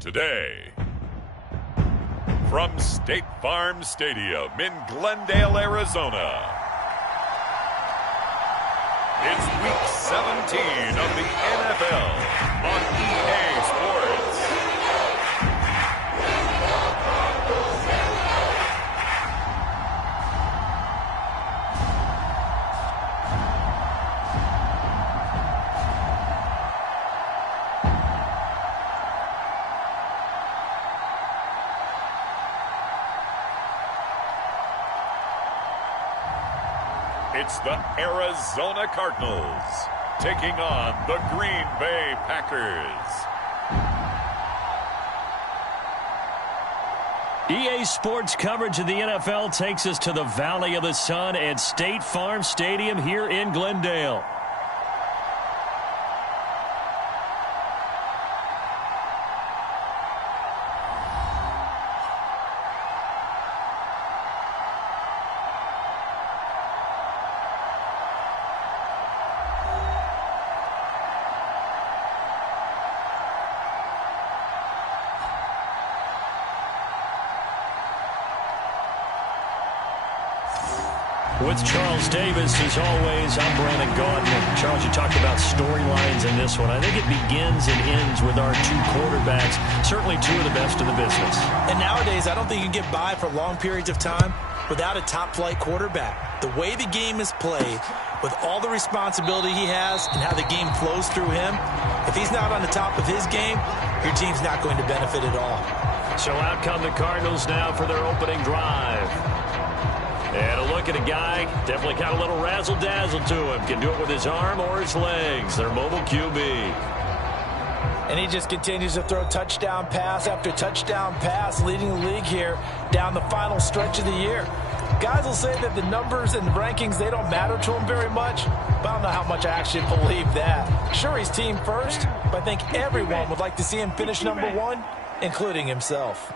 Today, from State Farm Stadium in Glendale, Arizona, it's Week 17 of the NFL on EA Sports. It's the Arizona Cardinals taking on the Green Bay Packers. EA Sports coverage of the NFL takes us to the Valley of the Sun at State Farm Stadium here in Glendale. With Charles Davis, as always, I'm Brandon Gaudin. Charles, you talked about storylines in this one. I think it begins and ends with our two quarterbacks, certainly two of the best in the business. And nowadays, I don't think you can get by for long periods of time without a top-flight quarterback. The way the game is played, with all the responsibility he has and how the game flows through him, if he's not on the top of his game, your team's not going to benefit at all. So out come the Cardinals now for their opening drive. And a look at a guy, definitely got a little razzle-dazzle to him. Can do it with his arm or his legs. Their mobile QB. And he just continues to throw touchdown pass after touchdown pass, leading the league here down the final stretch of the year. Guys will say that the numbers and the rankings, they don't matter to him very much, but I don't know how much I actually believe that. Sure, he's team first, but I think everyone would like to see him finish number one, including himself.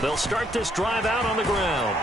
They'll start this drive out on the ground.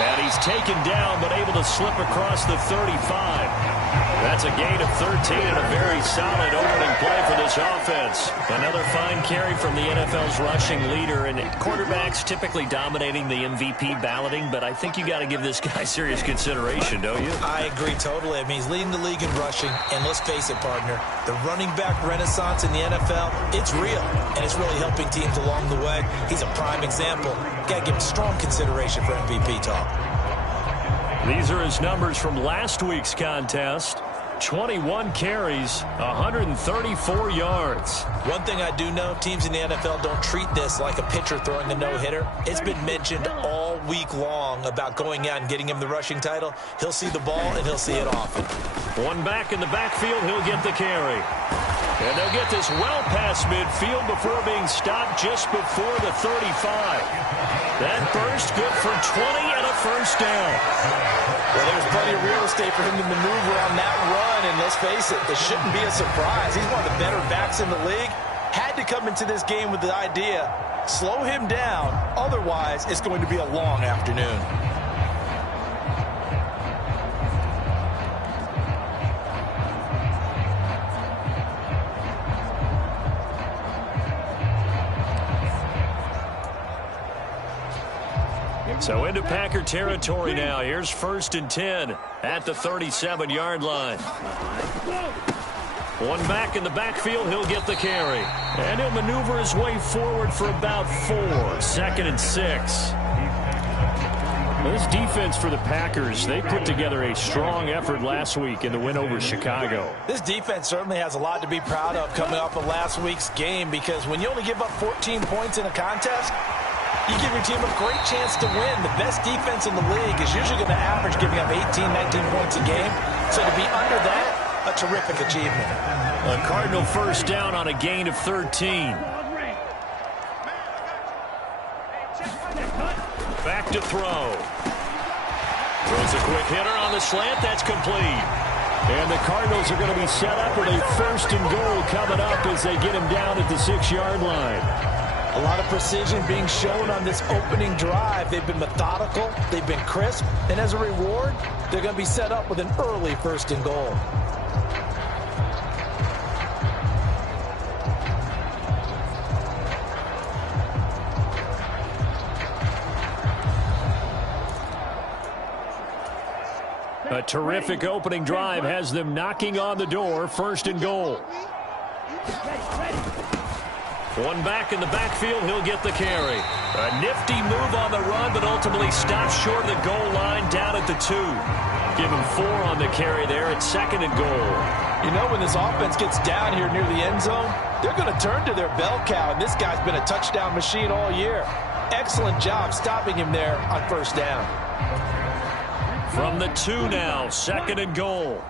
And he's taken down, but able to slip across the 35. That's a gain of 13 and a very solid opening play for this offense. Another fine carry from the NFL's rushing leader, and quarterbacks typically dominating the MVP balloting, but I think you got to give this guy serious consideration, don't you? I agree totally. I mean, he's leading the league in rushing, and let's face it, partner, the running back renaissance in the NFL, it's real, and it's really helping teams along the way. He's a prime example. Got to give him strong consideration for MVP talk. These are his numbers from last week's contest. 21 carries, 134 yards. One thing I do know, teams in the NFL don't treat this like a pitcher throwing a no-hitter. It's been mentioned all week long about going out and getting him the rushing title. He'll see the ball, and he'll see it often. One back in the backfield, he'll get the carry. And they'll get this well past midfield before being stopped just before the 35. That burst good for 20 and a first down. Well, there's plenty of real estate for him to maneuver on that run, and let's face it, this shouldn't be a surprise. He's one of the better backs in the league. Had to come into this game with the idea, slow him down, otherwise it's going to be a long afternoon. So into Packer territory now. Here's 1st and 10 at the 37-yard line. One back in the backfield, he'll get the carry. And he'll maneuver his way forward for about 4. 2nd and 6. This defense for the Packers, they put together a strong effort last week in the win over Chicago. This defense certainly has a lot to be proud of coming off of last week's game, because when you only give up 14 points in a contest, you give your team a great chance to win. The best defense in the league is usually going to average giving up 18, 19 points a game. So to be under that, a terrific achievement. A Cardinal first down on a gain of 13. Back to throw. Throws a quick hitter on the slant. That's complete. And the Cardinals are going to be set up with a 1st and goal coming up as they get him down at the 6-yard line. A lot of precision being shown on this opening drive. They've been methodical, they've been crisp, and as a reward, they're going to be set up with an early 1st and goal. A terrific opening drive has them knocking on the door. 1st and goal. One back in the backfield. He'll get the carry. A nifty move on the run, but ultimately stops short of the goal line down at the 2. Give him 4 on the carry there at 2nd and goal. You know, when this offense gets down here near the end zone, they're going to turn to their bell cow, and this guy's been a touchdown machine all year. Excellent job stopping him there on 1st down. From the 2 now, 2nd and goal.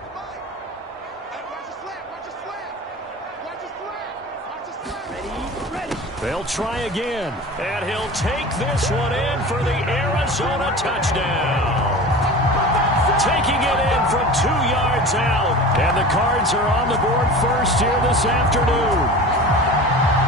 They'll try again, and he'll take this one in for the Arizona touchdown. Taking it in from 2 yards out, and the Cards are on the board first here this afternoon.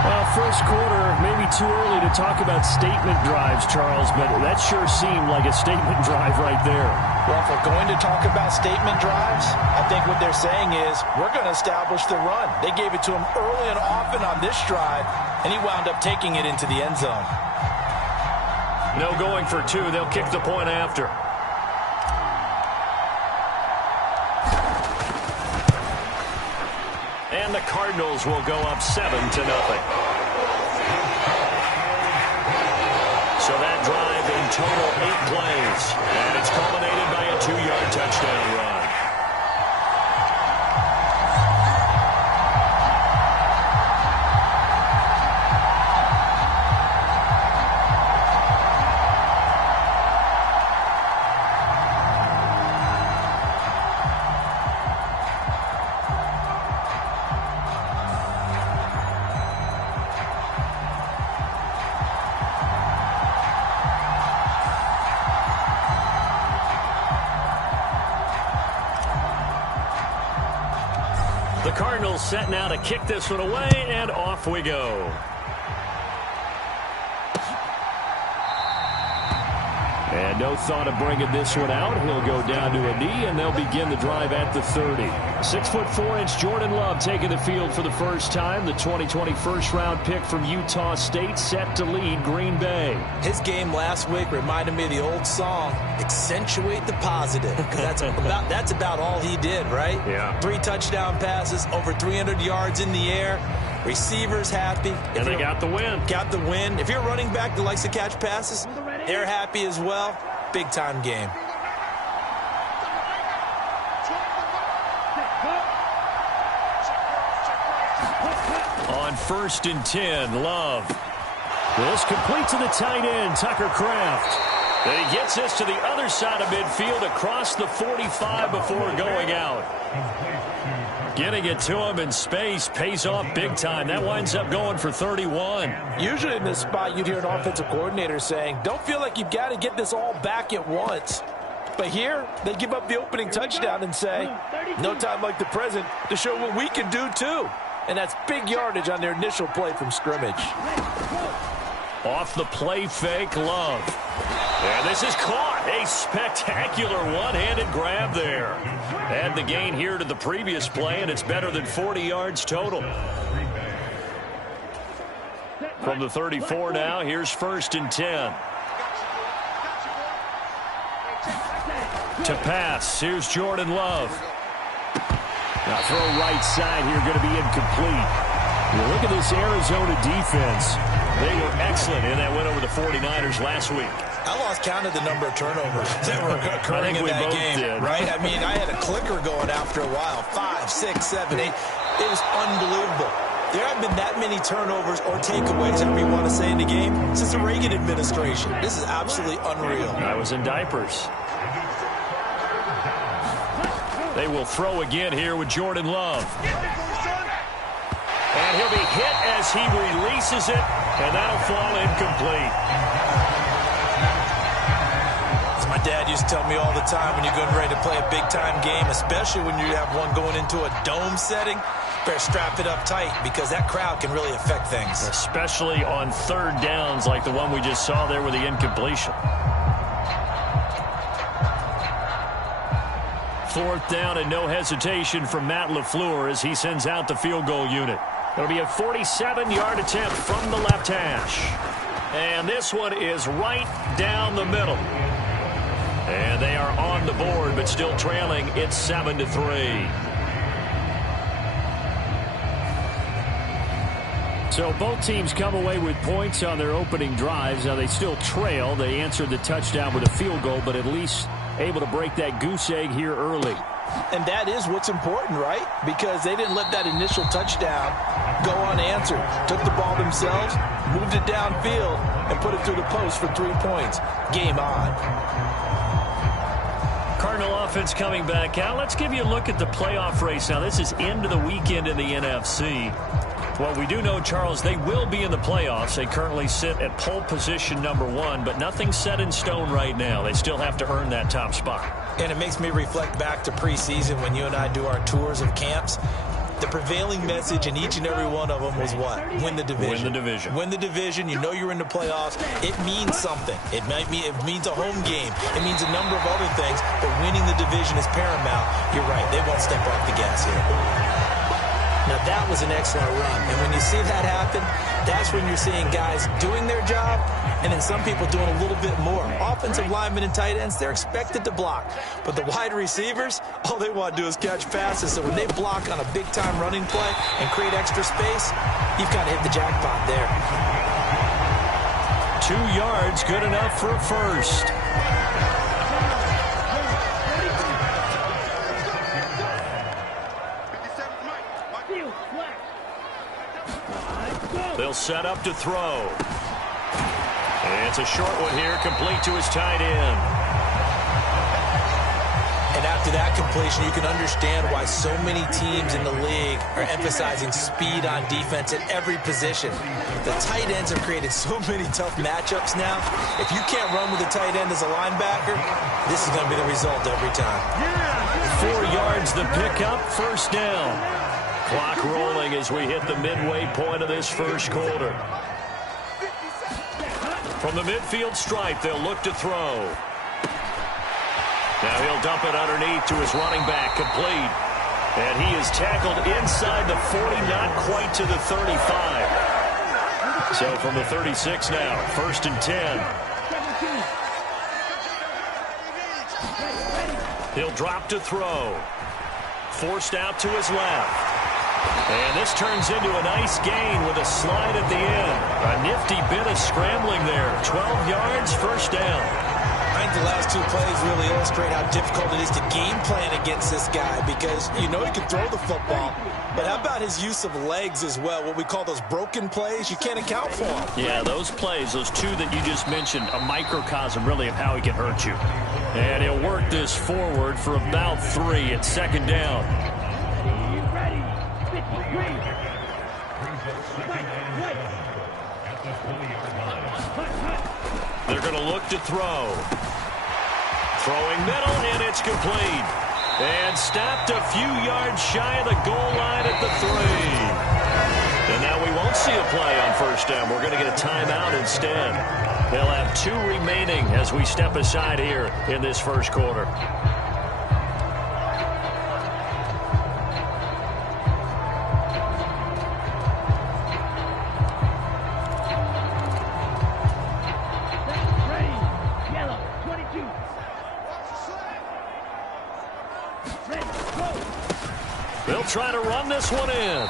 Well, first quarter, maybe too early to talk about statement drives, Charles, but that sure seemed like a statement drive right there. Well, if we're going to talk about statement drives, I think what they're saying is we're going to establish the run. They gave it to him early and often on this drive, and he wound up taking it into the end zone. No going for 2. They'll kick the point after. And the Cardinals will go up 7-0. So that drive in total 8 plays. And it's culminated by a 2-yard touchdown run. The Cardinals set now to kick this one away, and off we go. And no thought of bringing this one out. He'll go down to a knee, and they'll begin the drive at the 30. 6'4" Jordan Love taking the field for the first time. The 2020 first-round pick from Utah State set to lead Green Bay. His game last week reminded me of the old song, Accentuate the Positive. Because that's about all he did, right? Yeah. 3 touchdown passes, over 300 yards in the air. Receivers happy. And they got the win. Got the win. If you're a running back that likes to catch passes, they're happy as well. Big-time game. On 1st and 10, Love. This complete to the tight end, Tucker Kraft. Then he gets this to the other side of midfield across the 45 before going out. Getting it to him in space pays off big time. That winds up going for 31. Usually in this spot, you'd hear an offensive coordinator saying, don't feel like you've got to get this all back at once. But here, they give up the opening touchdown and say, no time like the present to show what we can do too. And that's big yardage on their initial play from scrimmage. Off the play fake, Love. And this is caught. A spectacular one-handed grab there. Add the gain here to the previous play, and it's better than 40 yards total. From the 34 now, here's 1st and 10. To pass, here's Jordan Love. Now throw right side here, going to be incomplete. Well, look at this Arizona defense. They were excellent in that win over the 49ers last week. I lost count of the number of turnovers that were occurring in that game, right? I mean, I had a clicker going after a while. 5, 6, 7, 8. It was unbelievable. There haven't been that many turnovers or takeaways, however you want to say, in the game since the Reagan administration. This is absolutely unreal. I was in diapers. They will throw again here with Jordan Love. And he'll be hit as he releases it, and that'll fall incomplete. My dad used to tell me all the time, when you're getting ready to play a big-time game, especially when you have one going into a dome setting, better strap it up tight because that crowd can really affect things. Especially on 3rd downs like the one we just saw there with the incompletion. 4th down and no hesitation from Matt LaFleur as he sends out the field goal unit. It'll be a 47-yard attempt from the left hash. And this one is right down the middle. And they are on the board, but still trailing. It's 7-3. So both teams come away with points on their opening drives. Now they still trail. They answered the touchdown with a field goal, but at least able to break that goose egg here early. And that is what's important, right? Because they didn't let that initial touchdown go unanswered. Took the ball themselves, moved it downfield, and put it through the post for 3 points. Game on. Cardinal offense coming back out. Let's give you a look at the playoff race. Now, this is into the weekend in the NFC. Well, we do know, Charles, they will be in the playoffs. They currently sit at pole position #1, but nothing's set in stone right now. They still have to earn that top spot. And it makes me reflect back to preseason when you and I do our tours of camps. The prevailing message in each and every one of them was what? Win the division. Win the division. Win the division. You know you're in the playoffs. It means something. It means a home game. It means a number of other things, but winning the division is paramount. You're right. They won't step off the gas here. Now, that was an excellent run. And when you see that happen, that's when you're seeing guys doing their job and then some people doing a little bit more. Offensive linemen and tight ends, they're expected to block. But the wide receivers, all they want to do is catch passes. So when they block on a big-time running play and create extra space, you've got to hit the jackpot there. 2 yards, good enough for a first. They'll set up to throw. And it's a short one here, complete to his tight end. And after that completion, you can understand why so many teams in the league are emphasizing speed on defense at every position. The tight ends have created so many tough matchups now. If you can't run with a tight end as a linebacker, this is going to be the result every time. 4 yards the pickup, first down. Clock rolling as we hit the midway point of this first quarter. From the midfield stripe, they'll look to throw. Now he'll dump it underneath to his running back, complete. And he is tackled inside the 40, not quite to the 35. So from the 36 now, 1st and 10. He'll drop to throw. Forced out to his left. And this turns into a nice gain with a slide at the end. A nifty bit of scrambling there. 12 yards, first down. I think the last 2 plays really illustrate how difficult it is to game plan against this guy because you know he can throw the football, but how about his use of legs as well, what we call those broken plays? You can't account for them. Yeah, those plays, those 2 that you just mentioned, a microcosm really of how he can hurt you. And he'll work this forward for about 3 at 2nd down. They're going to look to throw. Throwing middle, and it's complete. And stopped a few yards shy of the goal line at the 3. And now we won't see a play on first down. We're going to get a timeout instead. They'll have 2 remaining as we step aside here in this first quarter. They'll try to run this one in.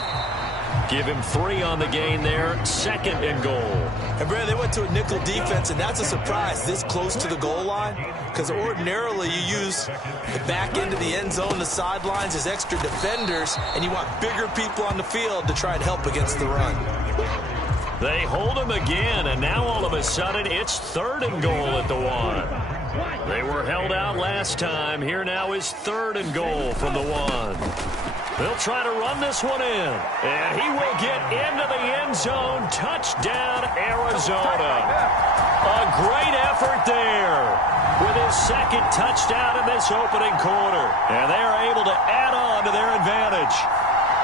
Give him 3 on the gain there. 2nd and goal. And, Brad, they went to a nickel defense, and that's a surprise this close to the goal line because ordinarily you use the back end of the end zone, the sidelines as extra defenders, and you want bigger people on the field to try and help against the run. They hold him again, and now all of a sudden it's 3rd and goal at the 1. They were held out last time. Here now is 3rd and goal from the 1. They'll try to run this one in, and he will get into the end zone. Touchdown, Arizona. A great effort there with his 2nd touchdown in this opening quarter, and they are able to add on to their advantage.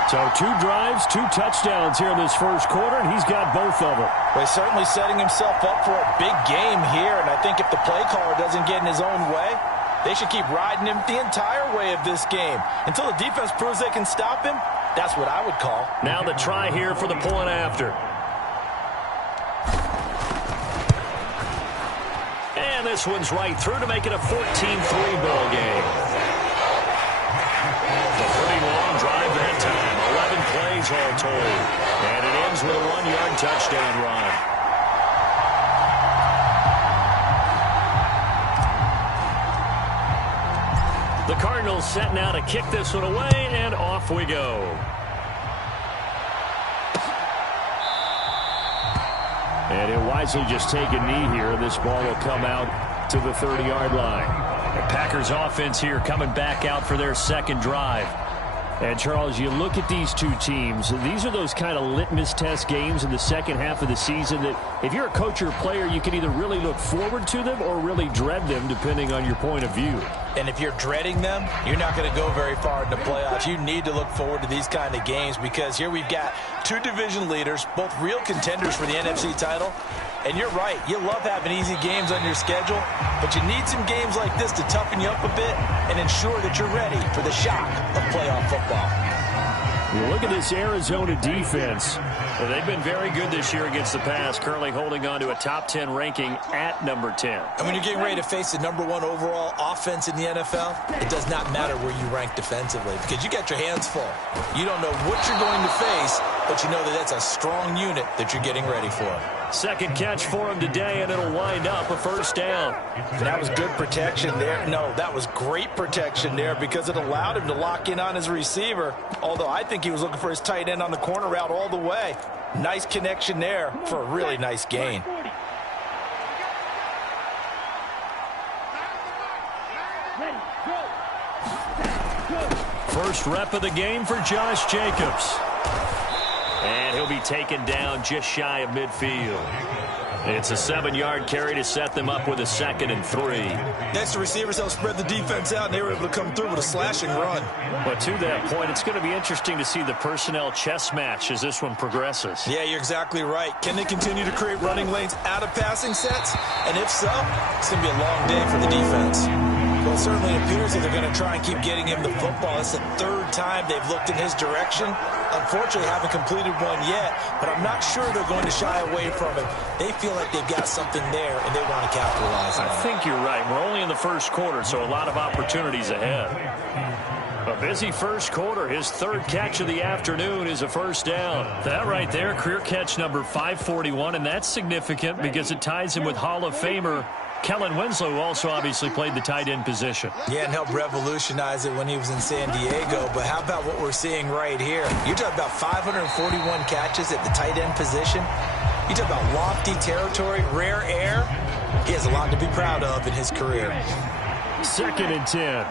So 2 drives, 2 touchdowns here in this first quarter, and he's got both of them. Well, he's certainly setting himself up for a big game here, and I think if the play caller doesn't get in his own way, they should keep riding him the entire way of this game. Until the defense proves they can stop him, that's what I would call. Now the try here for the point after. And this one's right through to make it a 14-3 ball game. A pretty long drive that time. 11 plays all told. And it ends with a 1-yard touchdown run. The Cardinals set now to kick this one away, and off we go. And he'll wisely just take a knee here. This ball will come out to the 30-yard line. The Packers offense here coming back out for their second drive. And, Charles, you look at these two teams, these are those kind of litmus test games in the second half of the season that if you're a coach or a player, you can either really look forward to them or really dread them, depending on your point of view. And if you're dreading them, you're not going to go very far in the playoffs. You need to look forward to these kind of games because here we've got two division leaders, both real contenders for the NFC title. And you're right, you love having easy games on your schedule, but you need some games like this to toughen you up a bit and ensure that you're ready for the shock of playoff football. Look at this Arizona defense. They've been very good this year against the pass, currently holding on to a top 10 ranking at number 10. And when you're getting ready to face the number 1 overall offense in the NFL, it does not matter where you rank defensively because you got your hands full. You don't know what you're going to face, but you know that that's a strong unit that you're getting ready for. Second catch for him today, and it'll wind up a first down. That was good protection there. No, that was great protection there because it allowed him to lock in on his receiver, although I think he was looking for his tight end on the corner route all the way. Nice connection there for a really nice gain. First rep of the game for Josh Jacobs. And he'll be taken down just shy of midfield. It's a 7-yard carry to set them up with a 2nd and 3. Next, the receivers helped spread the defense out, and they were able to come through with a slashing run. But to that point, it's going to be interesting to see the personnel chess match as this one progresses. Yeah, you're exactly right. Can they continue to create running lanes out of passing sets? And if so, it's going to be a long day for the defense. Well, it certainly appears that they're going to try and keep getting him the football. It's the 3rd time they've looked in his direction. Unfortunately, haven't completed one yet, but I'm not sure they're going to shy away from it. They feel like they've got something there, and they want to capitalize on it. I think you're right. We're only in the first quarter, so a lot of opportunities ahead. A busy first quarter. His 3rd catch of the afternoon is a first down. That right there, career catch number 541, and that's significant because it ties him with Hall of Famer Kellen Winslow, who also obviously played the tight end position. Yeah, and helped revolutionize it when he was in San Diego. But how about what we're seeing right here? You're talking about 541 catches at the tight end position. You talk about lofty territory, rare air. He has a lot to be proud of in his career. 2nd and 10.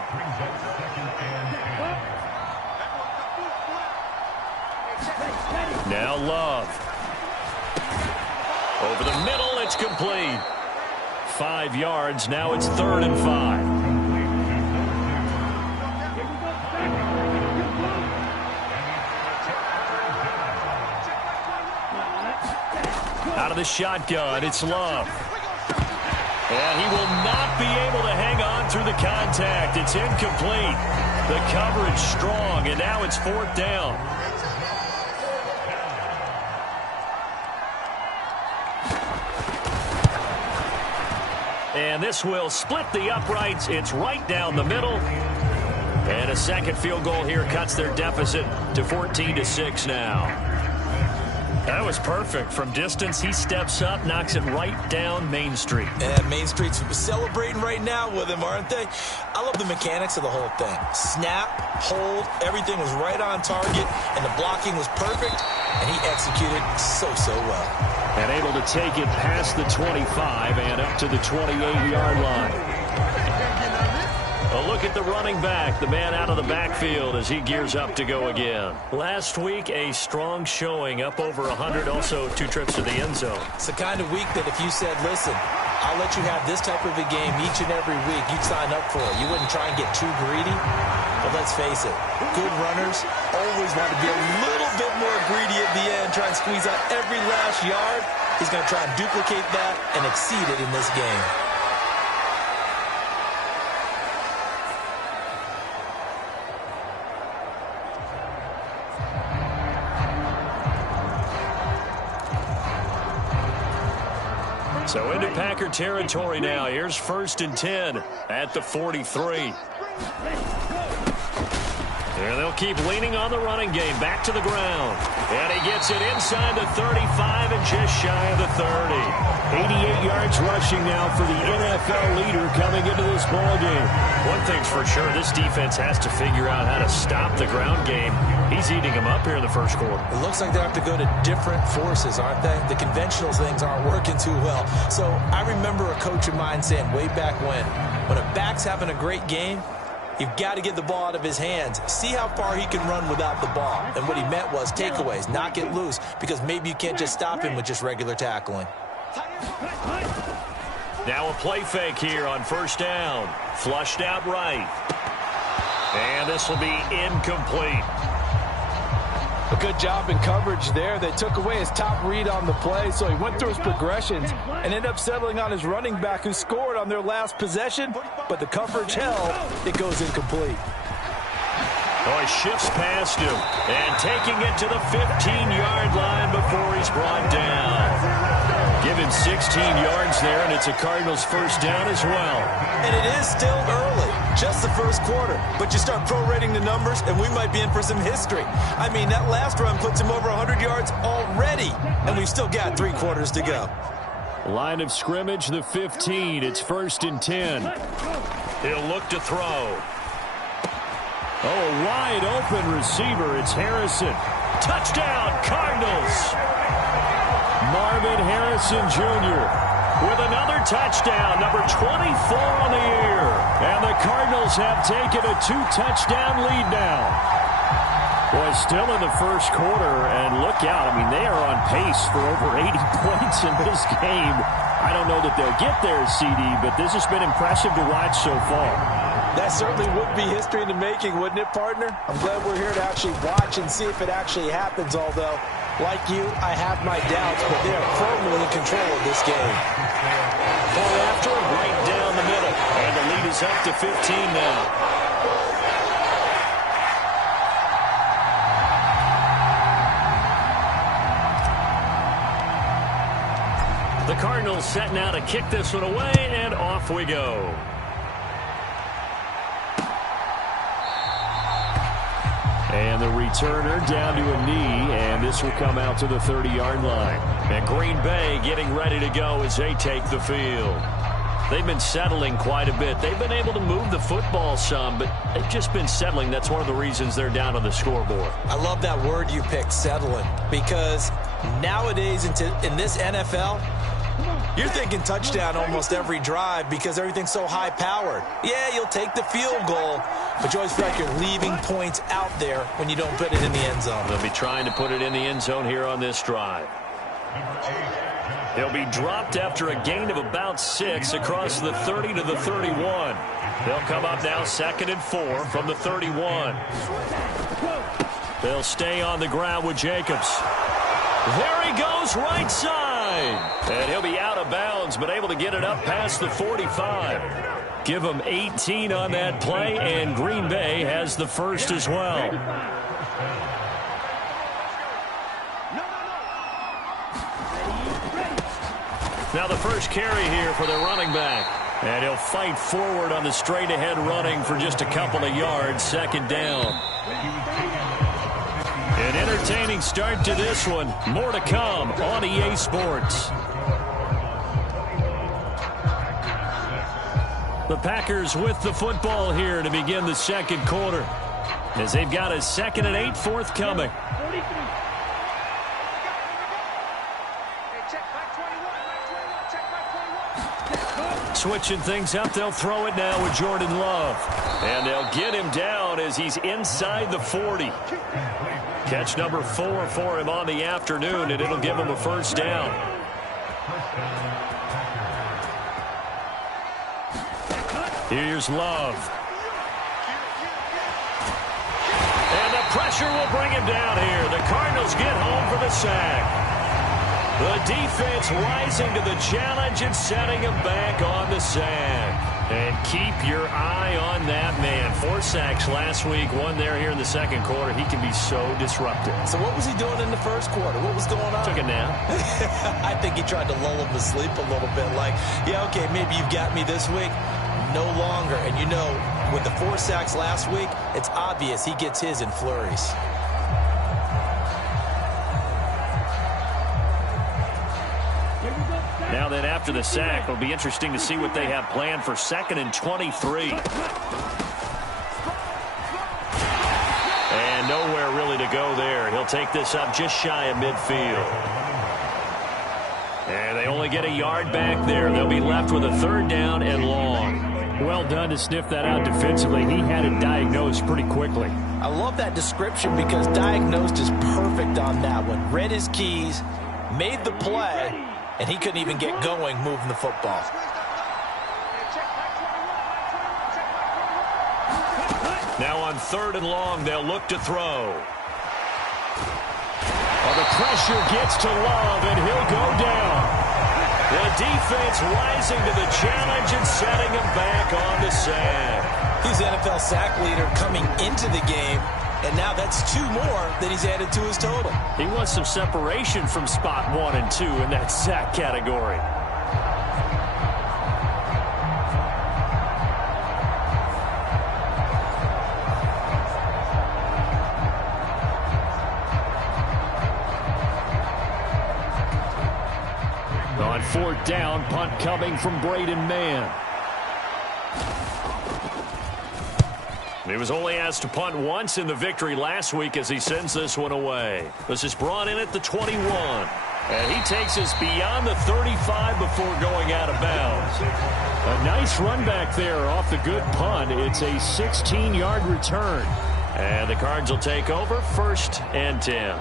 Now Love. Over the middle, it's complete. 5 yards. Now it's 3rd and 5. Out of the shotgun, it's Love. And he will not be able to hang on through the contact. It's incomplete. The coverage strong, and now it's 4th down. And this will split the uprights. It's right down the middle. And a second field goal here cuts their deficit to 14-6 now. That was perfect. From distance, he steps up, knocks it right down Main Street. And Main Street's celebrating right now with him, aren't they? I love the mechanics of the whole thing. Snap, hold, everything was right on target, and the blocking was perfect, and he executed so well. And able to take it past the 25 and up to the 28-yard line. A look at the running back, the man out of the backfield as he gears up to go again. Last week, a strong showing, up over 100, also 2 trips to the end zone. It's the kind of week that if you said, listen, I'll let you have this type of a game each and every week, you'd sign up for it. You wouldn't try and get too greedy. But let's face it, good runners always want to be a little bit more greedy at the end, try and squeeze out every last yard. He's going to try and duplicate that and exceed it in this game. So into Packer territory now. Here's 1st and 10 at the 43. And they'll keep leaning on the running game. Back to the ground. And he gets it inside the 35 and just shy of the 30. 88 yards rushing now for the NFL leader coming into this ball game. One thing's for sure, this defense has to figure out how to stop the ground game. He's eating them up here in the first quarter. It looks like they have to go to different forces, aren't they? The conventional things aren't working too well. So I remember a coach of mine saying way back when a back's having a great game, you've got to get the ball out of his hands. See how far he can run without the ball. And what he meant was takeaways, not get loose, because maybe you can't just stop him with just regular tackling. Now a play fake here on 1st down. Flushed out right. And this will be incomplete. A good job in coverage there. They took away his top read on the play, so he went through his progressions and ended up settling on his running back who scored on their last possession, but the coverage held. It goes incomplete. Oh, he shifts past him and taking it to the 15-yard line before he's brought down. Give him 16 yards there, and it's a Cardinals 1st down as well. And it is still early, just the first quarter. But you start prorating the numbers, and we might be in for some history. I mean, that last run puts him over 100 yards already, and we've still got 3 quarters to go. Line of scrimmage, the 15. It's 1st and 10. He'll look to throw. Oh, a wide open receiver. It's Harrison. Touchdown, Cardinals. Marvin Harrison Jr. with another touchdown, number 24 on the year. And the Cardinals have taken a 2-touchdown lead now. Boy, still in the first quarter, and look out. I mean, they are on pace for over 80 points in this game. I don't know that they'll get there, CD, but this has been impressive to watch so far. That certainly would be history in the making, wouldn't it, partner? I'm glad we're here to actually watch and see if it actually happens, although, like you, I have my doubts, but they are firmly in control of this game. Ball after him, right down the middle, and the lead is up to 15 now. The Cardinals setting out to kick this one away, and off we go. And the returner down to a knee, and this will come out to the 30-yard line. And Green Bay getting ready to go as they take the field. They've been settling quite a bit. They've been able to move the football some, but they've just been settling. That's one of the reasons they're down on the scoreboard. I love that word you picked, settling, because nowadays in this NFL, you're thinking touchdown almost every drive because everything's so high-powered. Yeah, you'll take the field goal, but you always feel like you're leaving points out there when you don't put it in the end zone. They'll be trying to put it in the end zone here on this drive. He'll be dropped after a gain of about 6 across the 30 to the 31. They'll come up now 2nd and 4 from the 31. They'll stay on the ground with Jacobs. There he goes, right side. And he'll be out of bounds, but able to get it up past the 45. Give him 18 on that play, and Green Bay has the first as well. Now the first carry here for the running back. And he'll fight forward on the straight-ahead running for just a couple of yards, 2nd down. An entertaining start to this one. More to come on EA Sports. The Packers with the football here to begin the 2nd quarter, as they've got a 2nd and 8 forthcoming. Switching things up, they'll throw it now with Jordan Love. And they'll get him down as he's inside the 40. Catch number 4 for him on the afternoon, and it'll give him a 1st down. Here's Love. And the pressure will bring him down here. The Cardinals get home for the sack. The defense rising to the challenge and setting him back on the sack. And keep your eye on that man. 4 sacks last week, 1 there here in the second quarter. He can be so disruptive. So what was he doing in the first quarter? What was going on? Took a nap. I think he tried to lull him to sleep a little bit. Like, yeah, okay, maybe you've got me this week. No longer. And you know, with the 4 sacks last week, it's obvious he gets his in flurries. Now then, after the sack, it'll be interesting to see what they have planned for 2nd and 23. And nowhere really to go there. He'll take this up just shy of midfield. And they only get a yard back there. They'll be left with a 3rd down and long. Well done to sniff that out defensively. He had it diagnosed pretty quickly. I love that description because diagnosed is perfect on that one. Read his keys, made the play, and he couldn't even get going moving the football. Now on 3rd and long, they'll look to throw. Well, the pressure gets to Love, and he'll go down. The defense rising to the challenge and setting him back on the sack. He's NFL sack leader coming into the game, and now that's 2 more that he's added to his total. He wants some separation from spot 1 and 2 in that sack category. On 4th down, punt coming from Braden Mann. He was only asked to punt once in the victory last week as he sends this one away. This is brought in at the 21. And he takes us beyond the 35 before going out of bounds. A nice run back there off the good punt. It's a 16-yard return. And the Cards will take over 1st and 10.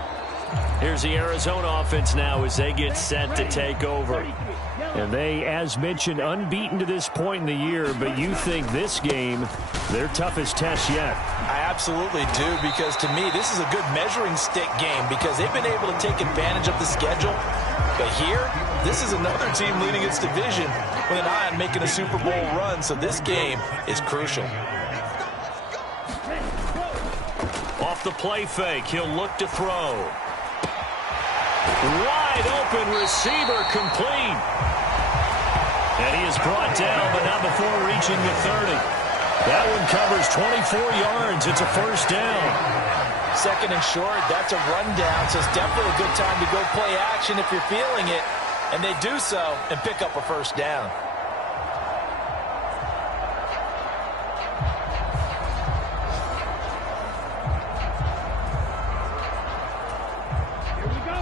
Here's the Arizona offense now as they get set to take over. And they, as mentioned, unbeaten to this point in the year, but you think this game, their toughest test yet. I absolutely do, because to me, this is a good measuring stick game because they've been able to take advantage of the schedule. But here, this is another team leading its division with an eye on making a Super Bowl run, so this game is crucial. Off the play fake, he'll look to throw. Wide open receiver complete. And he is brought down, but not before reaching the 30. That one covers 24 yards. It's a 1st down. 2nd and short, that's a rundown, so it's definitely a good time to go play action if you're feeling it. And they do so and pick up a 1st down.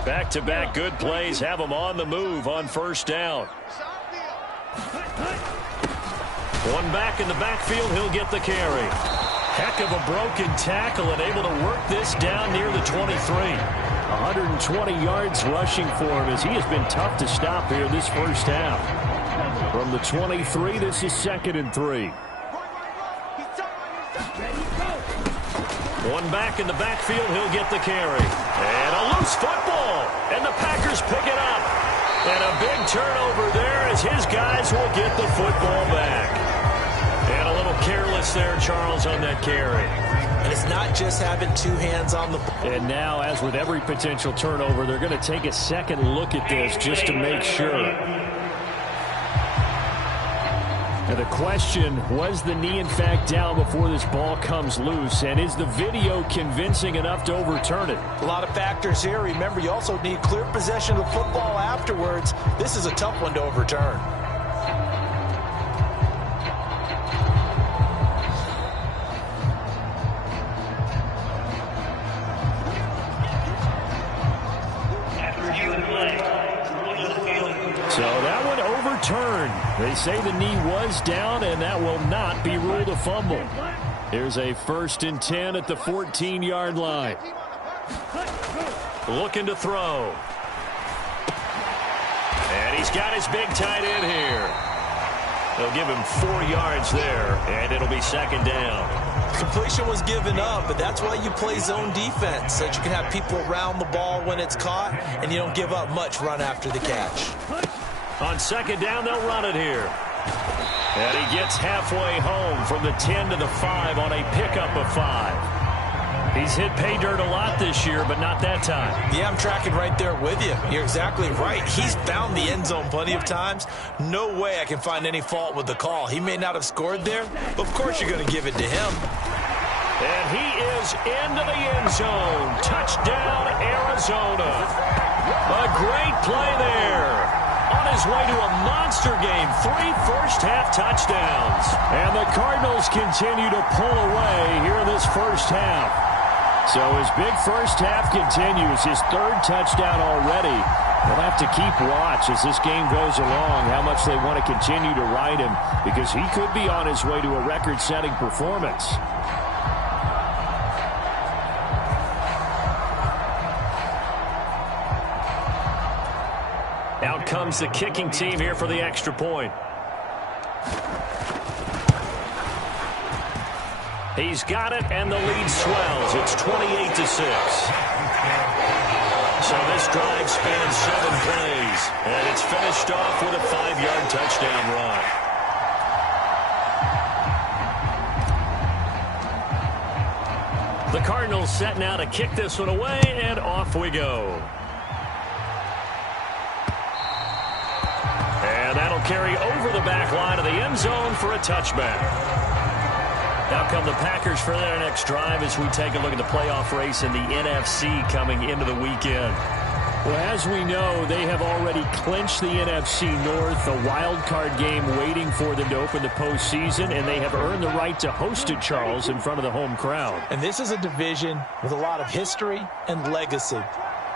Back-to-back good plays have them on the move on 1st down. One back in the backfield, he'll get the carry. Heck of a broken tackle and able to work this down near the 23. 120 yards rushing for him as he has been tough to stop here this 1st half. From the 23, this is 2nd and 3. One back in the backfield, he'll get the carry. And a loose football, and the Packers pick it up. And a big turnover there as his guys will get the football back. And a little careless there, Charles, on that carry. And it's not just having 2 hands on the ball. And now, as with every potential turnover, they're going to take a second look at this just to make sure. And the question, was the knee in fact down before this ball comes loose? And is the video convincing enough to overturn it? A lot of factors here. Remember, you also need clear possession of the football afterwards. This is a tough one to overturn. So that one overturned. They say the knee was down, and that will not be ruled a fumble. Here's a 1st and 10 at the 14-yard line. Looking to throw. And he's got his big tight end here. They'll give him 4 yards there, and it'll be 2nd down. Completion was given up, but that's why you play zone defense, so that you can have people around the ball when it's caught, and you don't give up much run after the catch. On 2nd down, they'll run it here. And he gets halfway home from the 10 to the 5 on a pickup of 5. He's hit pay dirt a lot this year, but not that time. Yeah, I'm tracking right there with you. You're exactly right. He's found the end zone plenty of times. No way I can find any fault with the call. He may not have scored there, but of course you're going to give it to him. And he is into the end zone. Touchdown, Arizona. A great play there. On his way to a monster game, 3 first-half touchdowns. And the Cardinals continue to pull away here in this first half. So his big first half continues, his 3rd touchdown already. They'll have to keep watch as this game goes along, how much they want to continue to ride him, because he could be on his way to a record-setting performance. Out comes the kicking team here for the extra point. He's got it, and the lead swells. It's 28-6. So this drive spans 7 plays, and it's finished off with a 5-yard touchdown run. The Cardinals set now to kick this one away, and off we go. And that'll carry over the back line of the end zone for a touchback. Now come the Packers for their next drive as we take a look at the playoff race in the NFC coming into the weekend. Well, as we know, they have already clinched the NFC North, a wild card game waiting for them to open the postseason, and they have earned the right to host it, Charles, in front of the home crowd. And this is a division with a lot of history and legacy.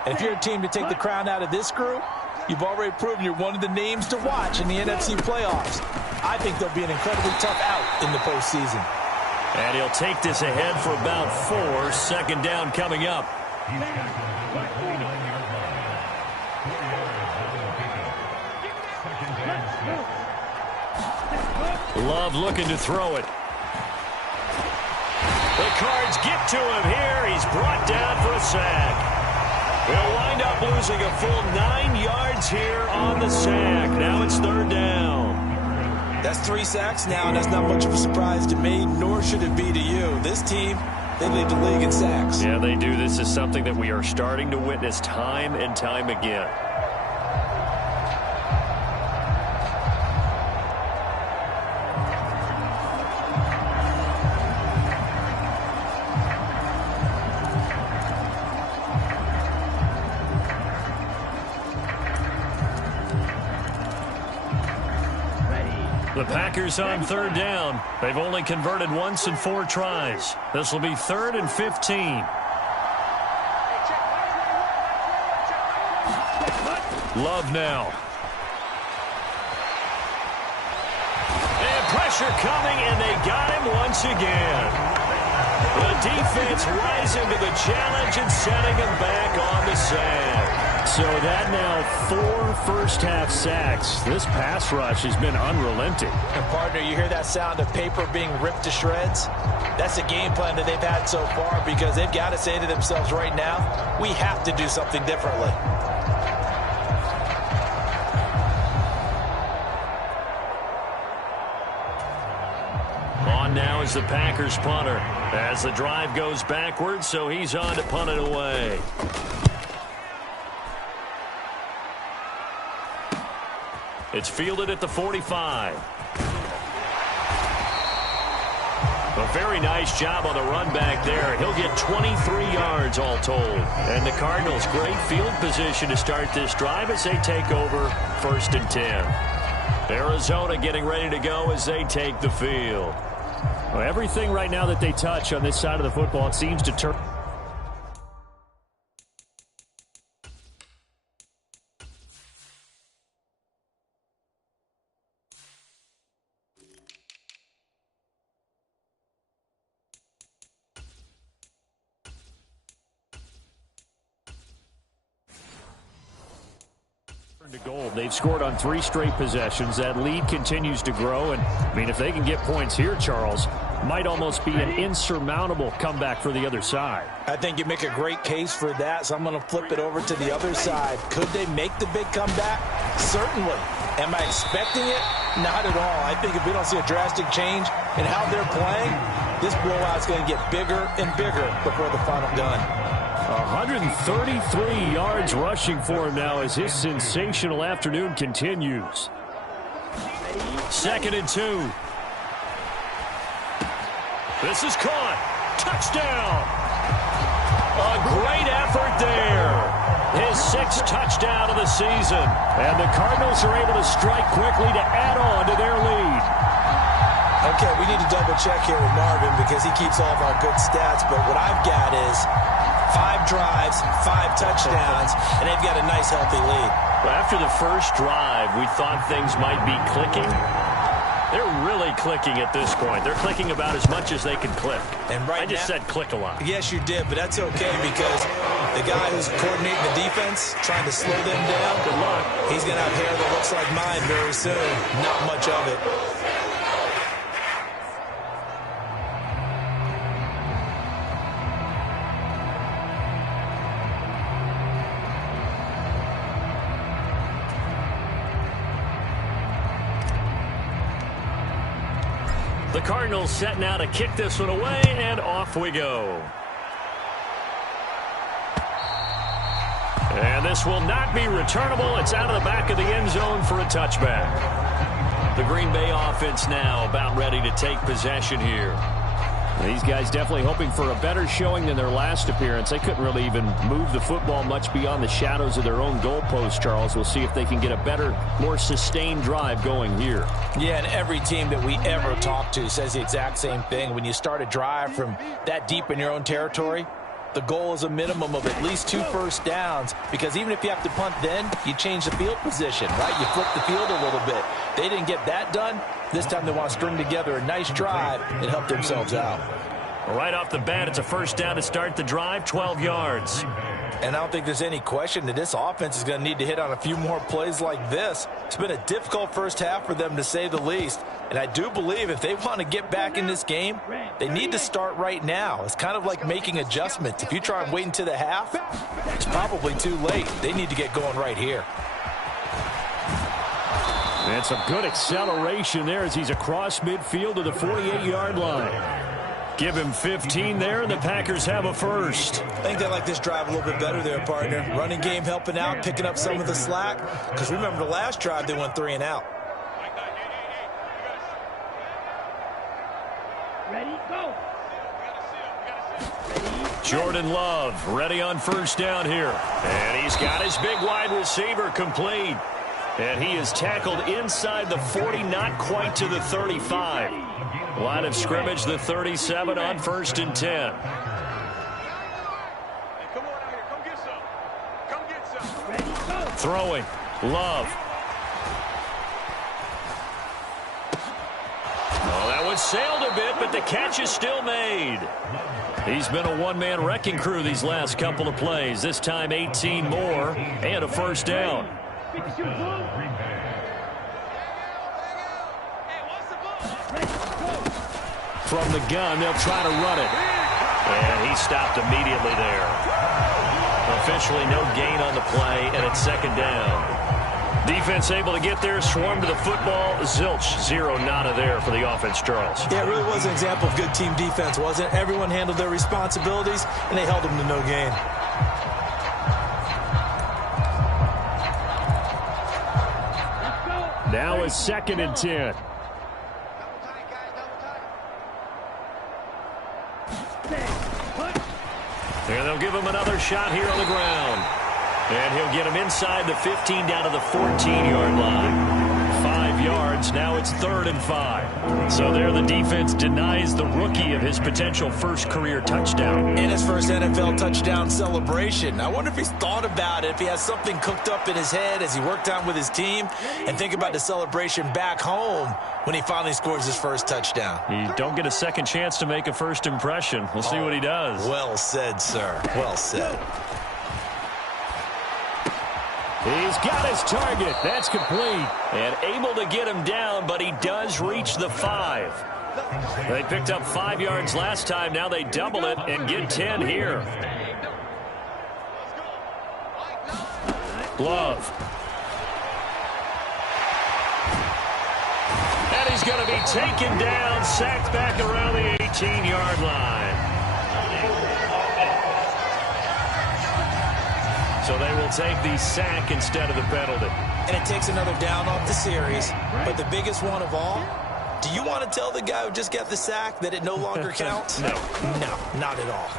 And if you're a team to take the crown out of this group, you've already proven you're one of the names to watch in the NFC playoffs. I think they'll be an incredibly tough out in the postseason. And he'll take this ahead for about 4. 2nd down coming up. Love looking to throw it. The Cards get to him here. He's brought down for a sack. He'll wind up losing a full 9 yards here on the sack. Now it's 3rd down. That's 3 sacks now, and that's not much of a surprise to me, nor should it be to you. This team, they lead the league in sacks. Yeah, they do. This is something that we are starting to witness time and time again. The Packers on 3rd down. They've only converted once in 4 tries. This will be 3rd and 15. Love now. And pressure coming, and they got him once again. The defense rising to the challenge and setting him back on the sack. So that now 4 first-half sacks. This pass rush has been unrelenting. And, partner, you hear that sound of paper being ripped to shreds? That's the game plan that they've had so far, because they've got to say to themselves right now, we have to do something differently. On now is the Packers punter as the drive goes backwards, so he's on to punt it away. It's fielded at the 45. A very nice job on the run back there. He'll get 23 yards all told. And the Cardinals, great field position to start this drive as they take over 1st and 10. Arizona getting ready to go as they take the field. Well, everything right now that they touch on this side of the football, it seems to turn. To goal. They've scored on 3 straight possessions. That lead continues to grow, and I mean, if they can get points here, Charles, might almost be an insurmountable comeback for the other side. I think you make a great case for that, so I'm going to flip it over to the other side. Could they make the big comeback? Certainly. Am I expecting it? Not at all. I think if we don't see a drastic change in how they're playing, this blowout's going to get bigger and bigger before the final gun. 133 yards rushing for him now as his sensational afternoon continues. 2nd and 2. This is caught. Touchdown. A great effort there. His 6th touchdown of the season. And the Cardinals are able to strike quickly to add on to their lead. Okay, we need to double check here with Marvin because he keeps all of our good stats. But what I've got is 5 drives, 5 touchdowns, and they've got a nice, healthy lead. Well, after the first drive, we thought things might be clicking. They're really clicking at this point. They're clicking about as much as they can click. And right I just said click a lot. Yes, you did, but that's okay because the guy who's coordinating the defense, trying to slow them down, good luck. He's going to have hair that looks like mine very soon. Not much of it. The Cardinals set now to kick this one away, and off we go. And this will not be returnable. It's out of the back of the end zone for a touchback. The Green Bay offense now about ready to take possession here. These guys definitely hoping for a better showing than their last appearance. They couldn't really even move the football much beyond the shadows of their own goalpost, Charles. We'll see if they can get a better, more sustained drive going here. Yeah, and every team that we ever talk to says the exact same thing. When you start a drive from that deep in your own territory, the goal is a minimum of at least 2 first downs, because even if you have to punt then, you change the field position, right? You flip the field a little bit. They didn't get that done. This time they want to string together a nice drive and help themselves out. Right off the bat, it's a first down to start the drive, 12 yards. And I don't think there's any question that this offense is going to need to hit on a few more plays like this. It's been a difficult first half for them, to say the least. And I do believe if they want to get back in this game, they need to start right now. It's kind of like making adjustments. If you try and wait until the half, it's probably too late. They need to get going right here. And some good acceleration there as he's across midfield to the 48-yard line. Give him 15 there, and the Packers have a first. I think they like this drive a little bit better there, partner. Running game helping out, picking up some of the slack. Because remember, the last drive, they went 3 and out. Ready, go. Jordan Love ready on first down here. And he's got his big wide receiver complete. And he is tackled inside the 40, not quite to the 35. Line of scrimmage, the 37 on 1st and 10. Throwing. Love. Oh, that one sailed a bit, but the catch is still made. He's been a one-man wrecking crew these last couple of plays. This time 18 more and a first down. From the gun, they'll try to run it. And he stopped immediately there. Officially no gain on the play, and it's 2nd down. Defense able to get there, swarm to the football. Zilch, 0 nada there for the offense, Charles. Yeah, it really was an example of good team defense, wasn't it? Everyone handled their responsibilities, and they held them to no gain. Now it's 2nd and 10. And they'll give him another shot here on the ground. And he'll get him inside the 15 down to the 14-yard line. 5 yards. Now it's 3rd and 5. So there the defense denies the rookie of his potential first career touchdown. And his first NFL touchdown celebration. I wonder if he's thought about it, if he has something cooked up in his head as he worked out with his team, and think about the celebration back home when he finally scores his first touchdown. You don't get a second chance to make a first impression. We'll see what he does. Well said, sir. Well said. He's got his target. That's complete. And able to get him down, but he does reach the 5. They picked up 5 yards last time. Now they double it and get 10 here. Love. he's going to be taken down, sacked back around the 18-yard line. So they will take the sack instead of the penalty. And it takes another down off the series. But the biggest one of all, do you want to tell the guy who just got the sack that it no longer counts? No. No, not at all.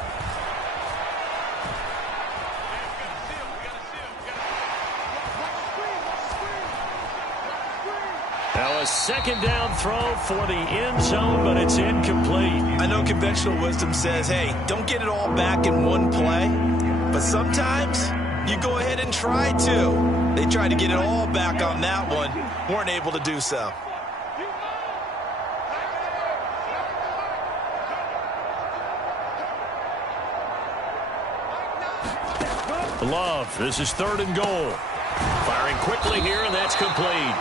Now a second down throw for the end zone, but it's incomplete. I know conventional wisdom says, hey, don't get it all back in one play. But sometimes you go ahead and try to. They tried to get it all back on that one. Weren't able to do so. Love, this is 3rd and goal. Firing quickly here, and that's complete.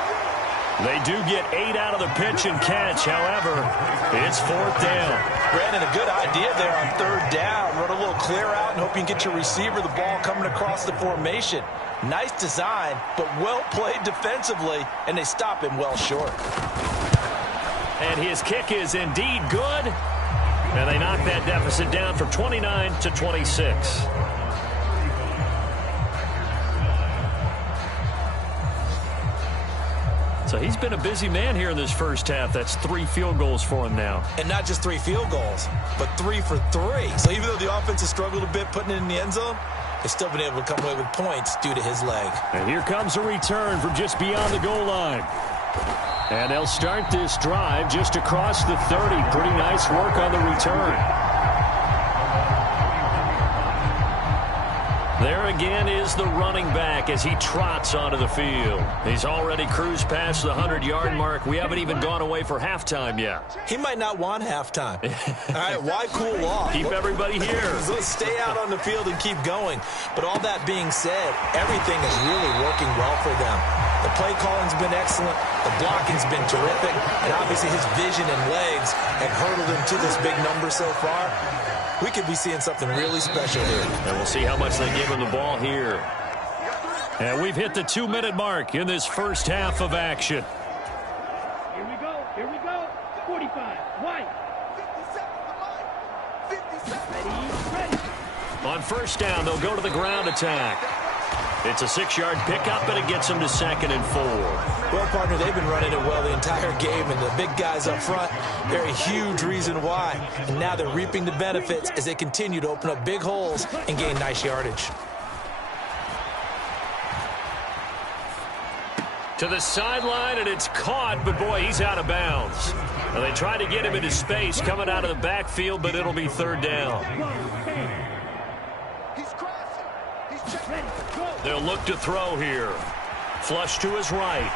They do get 8 out of the pitch and catch. However, it's 4th down. Brandon, a good idea there on 3rd down. Run a little clear out and hope you can get your receiver the ball coming across the formation. Nice design, but well played defensively, and they stop him well short. And his kick is indeed good. And they knock that deficit down from 29 to 26. So he's been a busy man here in this first half. That's 3 field goals for him now. And not just 3 field goals, but 3 for 3. So even though the offense has struggled a bit putting it in the end zone, they've still been able to come away with points due to his leg. And here comes a return from just beyond the goal line. And they'll start this drive just across the 30. Pretty nice work on the return. There again is the running back as he trots onto the field. He's already cruised past the 100-yard mark. We haven't even gone away for halftime yet. He might not want halftime. All right, why cool off? Keep everybody here. Let's stay out on the field and keep going. But all that being said, everything is really working well for them. The play calling's been excellent. The blocking's been terrific. And obviously his vision and legs have hurdled him to this big number so far. We could be seeing something really special here. And we'll see how much they give him the ball here. And we've hit the 2-minute mark in this first half of action. Here we go. Here we go. 45. White. 57. Ready. On first down, they'll go to the ground attack. It's a 6-yard pickup, and it gets them to 2nd and 4. Well, partner, they've been running it well the entire game, and the big guys up front, they're a huge reason why. And now they're reaping the benefits as they continue to open up big holes and gain nice yardage. To the sideline, and it's caught, but boy, he's out of bounds. And they try to get him into space coming out of the backfield, but it'll be 3rd down. They'll look to throw here. Flush to his right.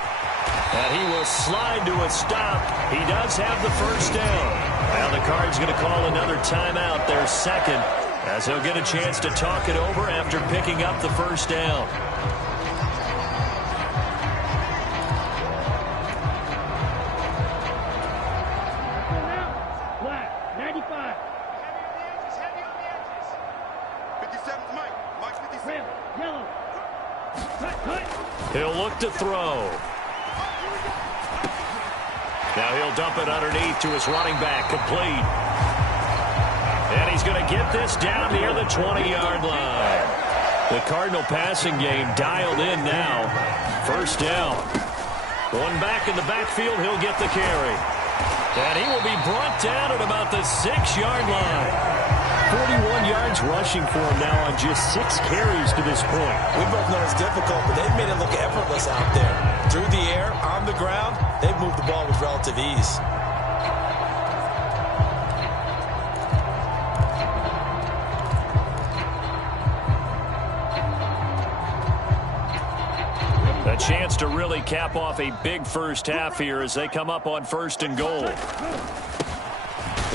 And he will slide to a stop. He does have the first down. Now the Cards going to call another timeout, their second, as he'll get a chance to talk it over after picking up the first down. Black. 95. Red. Yellow. Cut. He'll look to throw. Now he'll dump it underneath to his running back, complete. And he's going to get this down near the 20-yard line. The Cardinal passing game dialed in now. First down. One back in the backfield, he'll get the carry. And he will be brought down at about the 6-yard line. 41 yards rushing for him now on just 6 carries to this point. We both know it's difficult, but they've made it look effortless out there. Through the air, on the ground, they've moved the ball with relative ease. A chance to really cap off a big first half here as they come up on 1st and goal.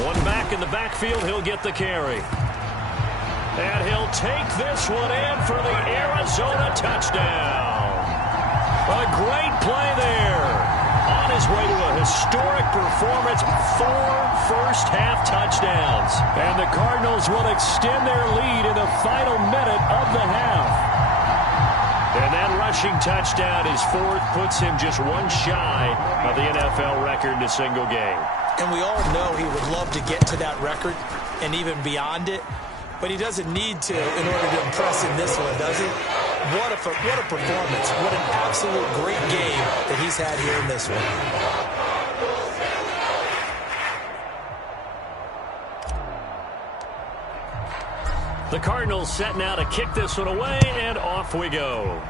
One back in the backfield, he'll get the carry. And he'll take this one in for the Arizona touchdown. A great play there. On his way to a historic performance, 4 first-half touchdowns. And the Cardinals will extend their lead in the final minute of the half. And that rushing touchdown, his fourth, puts him just one shy of the NFL record in a single game. And we all know he would love to get to that record and even beyond it, but he doesn't need to in order to impress in this one, does he? What a performance. What an absolute great game that he's had here in this one. The Cardinals set now to kick this one away, and off we go.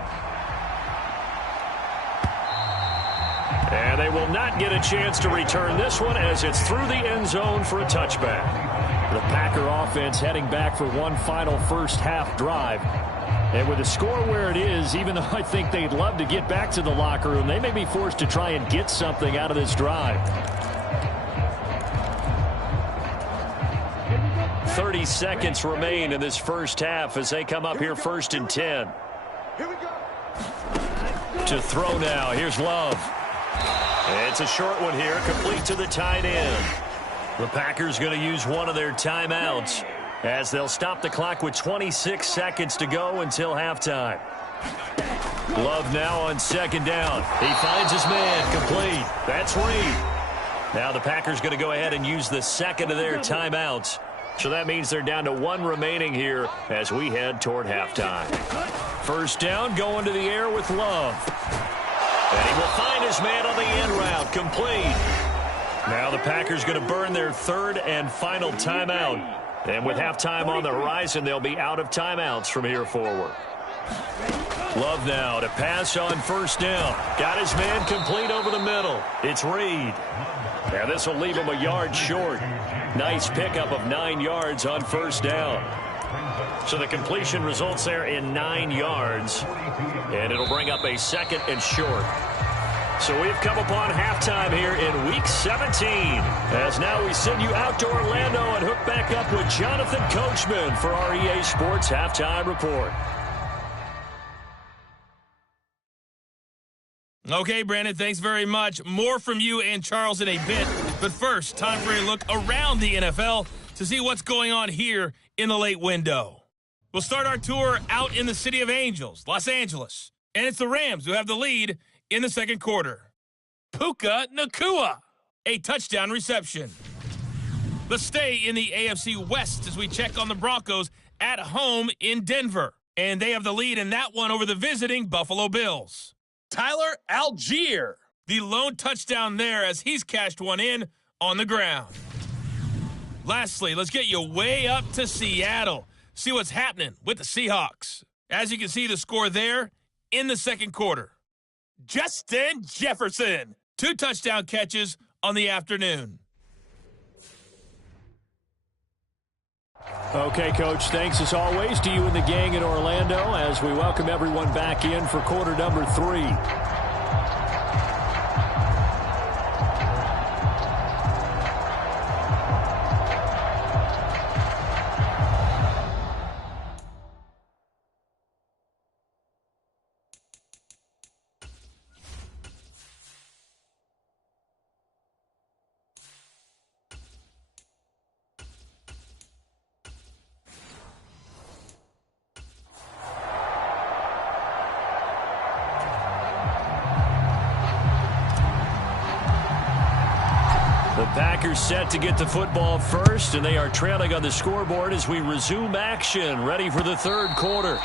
And they will not get a chance to return this one as it's through the end zone for a touchback. The Packer offense heading back for one final first half drive. And with the score where it is, even though I think they'd love to get back to the locker room, they may be forced to try and get something out of this drive. 30 seconds remain in this first half as they come up here first and 10. To throw now, here's Love. It's a short one here, complete to the tight end. The Packers going to use one of their timeouts as they'll stop the clock with 26 seconds to go until halftime. Love now on second down. He finds his man, complete. That's Reed. Now the Packers going to go ahead and use the second of their timeouts. So that means they're down to one remaining here as we head toward halftime. First down, going to the air with Love. And he will find his man on the end route, complete. Now the Packers going to burn their third and final timeout. And with halftime on the horizon, they'll be out of timeouts from here forward. Love now to pass on first down. Got his man complete over the middle. It's Reed. Now this will leave him a yard short. Nice pickup of 9 yards on first down. So the completion results there in 9 yards. And it'll bring up a second and short. So we've come upon halftime here in Week 17. As now we send you out to Orlando and hook back up with Jonathan Coachman for our EA Sports Halftime Report. Okay, Brandon, thanks very much. More from you and Charles in a bit. But first, time for a look around the NFL to see what's going on here in the late window. We'll start our tour out in the City of Angels, Los Angeles. And it's the Rams who have the lead in the second quarter. Puka Nacua, a touchdown reception. Let's stay in the AFC West as we check on the Broncos at home in Denver. And they have the lead in that one over the visiting Buffalo Bills. Tyler Algier, the lone touchdown there as he's cashed one in on the ground. Lastly, let's get you way up to Seattle. See what's happening with the Seahawks. As you can see, the score there in the second quarter. Justin Jefferson, 2 touchdown catches on the afternoon. Okay, Coach, thanks as always to you and the gang in Orlando as we welcome everyone back in for quarter number 3. The Packers set to get the football first, and they are trailing on the scoreboard as we resume action, ready for the third quarter.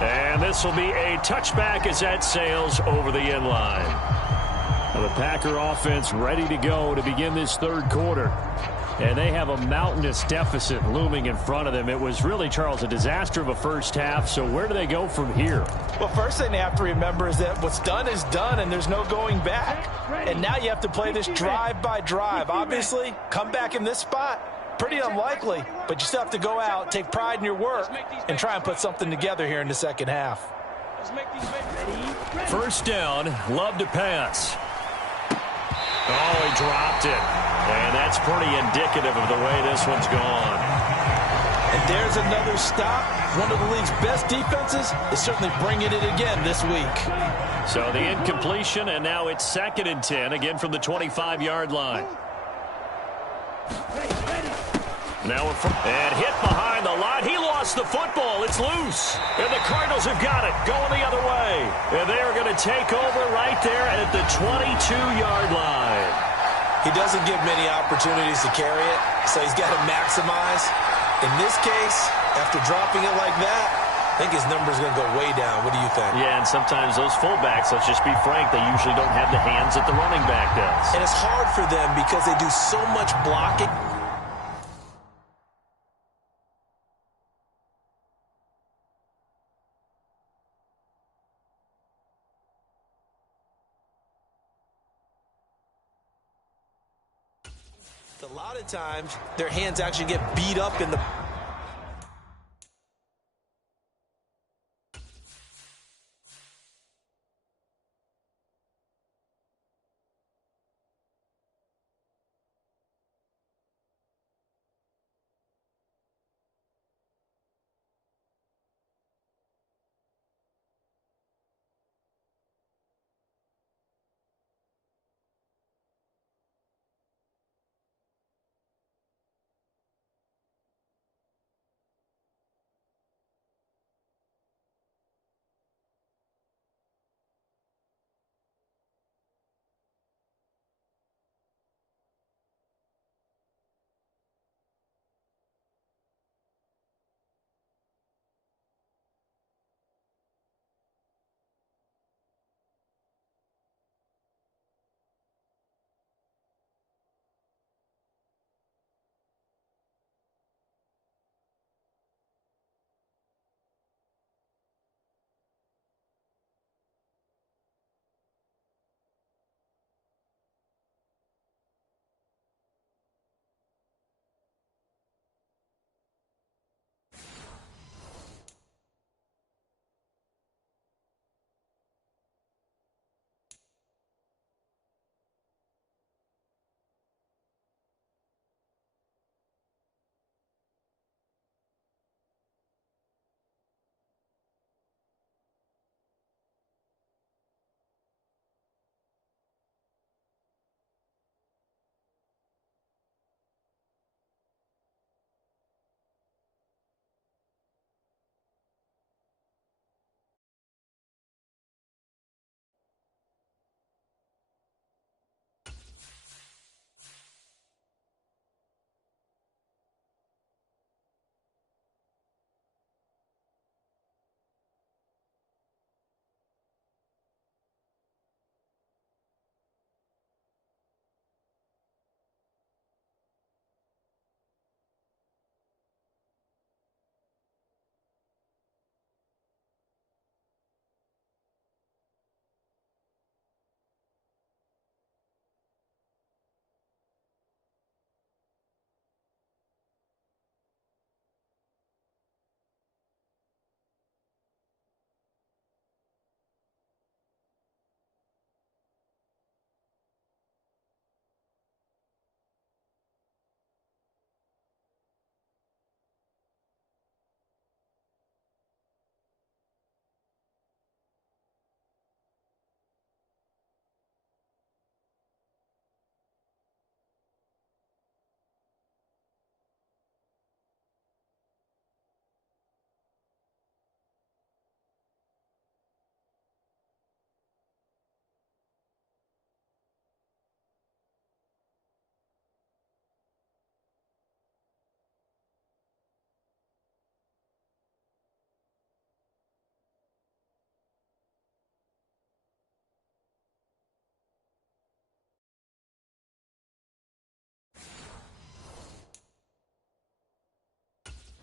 And this will be a touchback as that sails over the end line. Now the Packer offense ready to go to begin this third quarter. And they have a mountainous deficit looming in front of them. It was really, Charles, a disaster of a first half. So where do they go from here? Well, first thing they have to remember is that what's done is done, and there's no going back. And now you have to play this drive by drive. Obviously, come back in this spot, pretty unlikely. But you still have to go out, take pride in your work, and try and put something together here in the second half. First down, Love to pass. Oh, he dropped it. And that's pretty indicative of the way this one's gone. And there's another stop. One of the league's best defenses is certainly bringing it again this week. So the incompletion, and now it's 2nd and 10, again from the 25-yard line. Now and hit behind the line. He lost lost the football. It's loose. And the Cardinals have got it, going the other way. And they are going to take over right there at the 22-yard line. He doesn't give many opportunities to carry it, so he's got to maximize. In this case, after dropping it like that, I think his number's going to go way down. What do you think? Yeah, and sometimes those fullbacks, let's just be frank, they usually don't have the hands that the running back does. And it's hard for them because they do so much blocking. A lot of times, their hands actually get beat up in the...